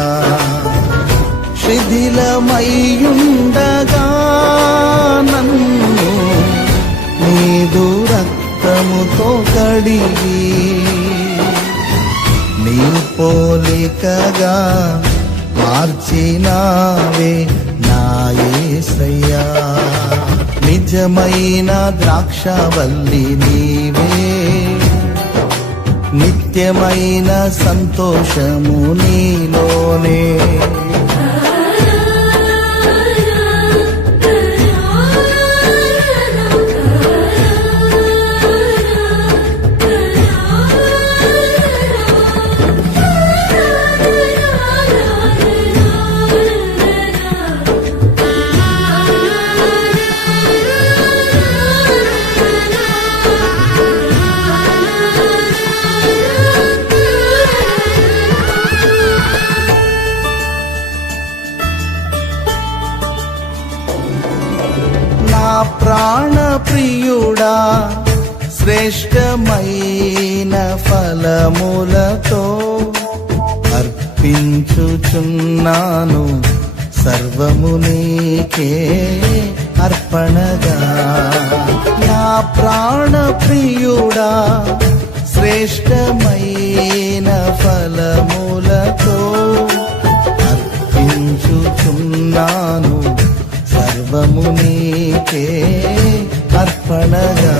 శిథిలమయ్యుండగా నన్ను నీదు రక్తముతో కడిగి, నీ పోలికగా మార్చినావే నా యేసయ్యా. నిజమైన ద్రాక్షవల్లి నీవే, నిత్యమైన సంతోషము నీలోనే. ప్రాణ ప్రియుడా శ్రేష్టమైన ఫలములతో అర్పించుచున్నాను, సర్వము నీకే అర్పణగా. నా ప్రాణ ప్రియుడా శ్రేష్టమైన ఫలములతో అర్పించుచున్నాను, సర్వము నీకే అర్పణగా.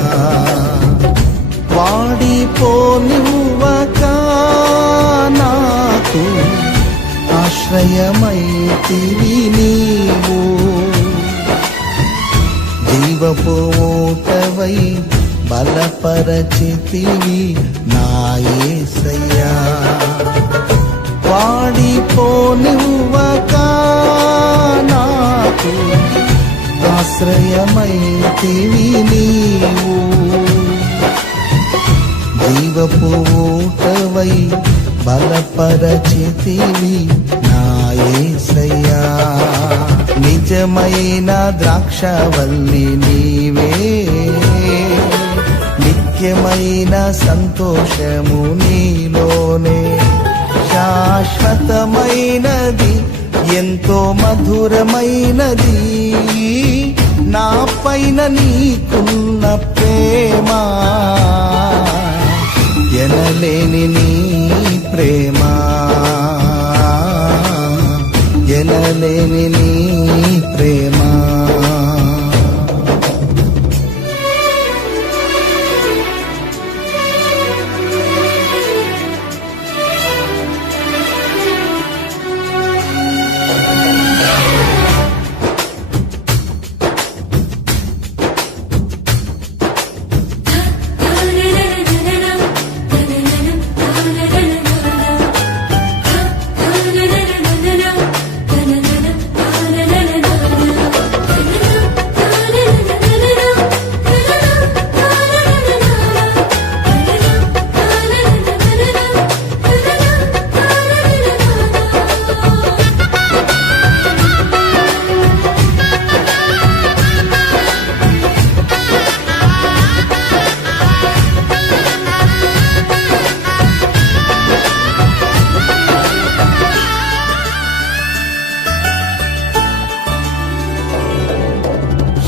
వాడిపోనివ్వక నాకు ఆశ్రయమైతివి నీవు, జీవపు ఊటవై బలపరచితివి నా యేసయ్యా. వాడిపోనివ్వక నాకు ఆశ్రయమైతివి నీవు, జీవపు ఊటవై బలపరచితివి నా యేసయ్యా. నిజమైన ద్రాక్షవల్లి నీవే, నిత్యమైన సంతోషము నీలోనే. శాశ్వతమైనది ఎంతో మధురమైనది నా పైన నీకున్న ప్రేమ ఎనలేని నీ ప్రేమ ఎనలేని నీ ప్రేమ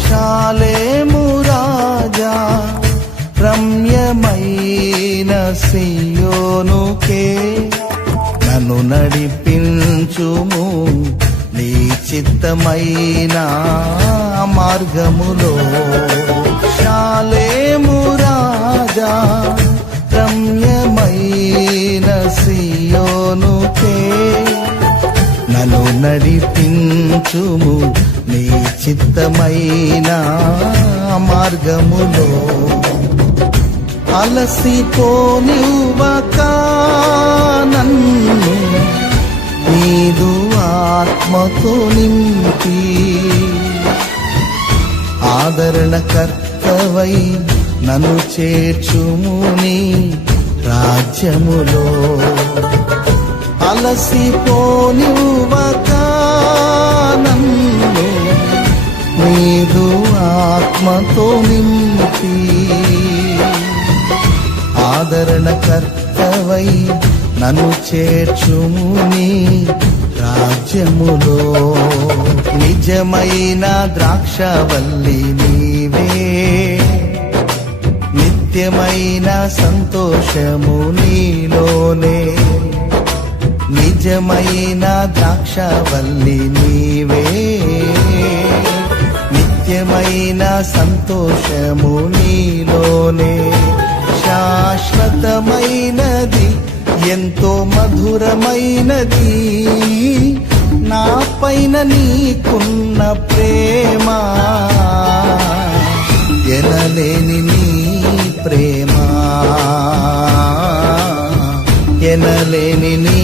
షాలేము రాజా రమ్యమైన సియోనుకే నన్ను నడిపించుము నీ చిత్తమైన మార్గములో షాలేము రాజా రమ్యమైన సియోనుకే నన్ను నడిపించుము నీ చిత్తమైన మార్గములో అలసిపోనివ్వక నన్ను నీదు ఆత్మతో నింపి ఆదరణకర్తవై నన్ను చేర్చుము నీ రాజ్యములో అలసిపోనివ్వక నన్ను నీదు ఆత్మతో నింపి ఆదరణకర్తవై నన్ను చేర్చుము నీ రాజ్యములో నిజమైన ద్రాక్షవల్లి నీవే నిత్యమైన సంతోషము నీలోనే నిజమైన ద్రాక్షవల్లి నీవే నిత్యమైన సంతోషము నీలోనే శాశ్వతమైనది ఎంతో మధురమైనది నా పైన నీకున్న ప్రేమ ఎనలేని నీ ప్రేమ ఎనలేని నీ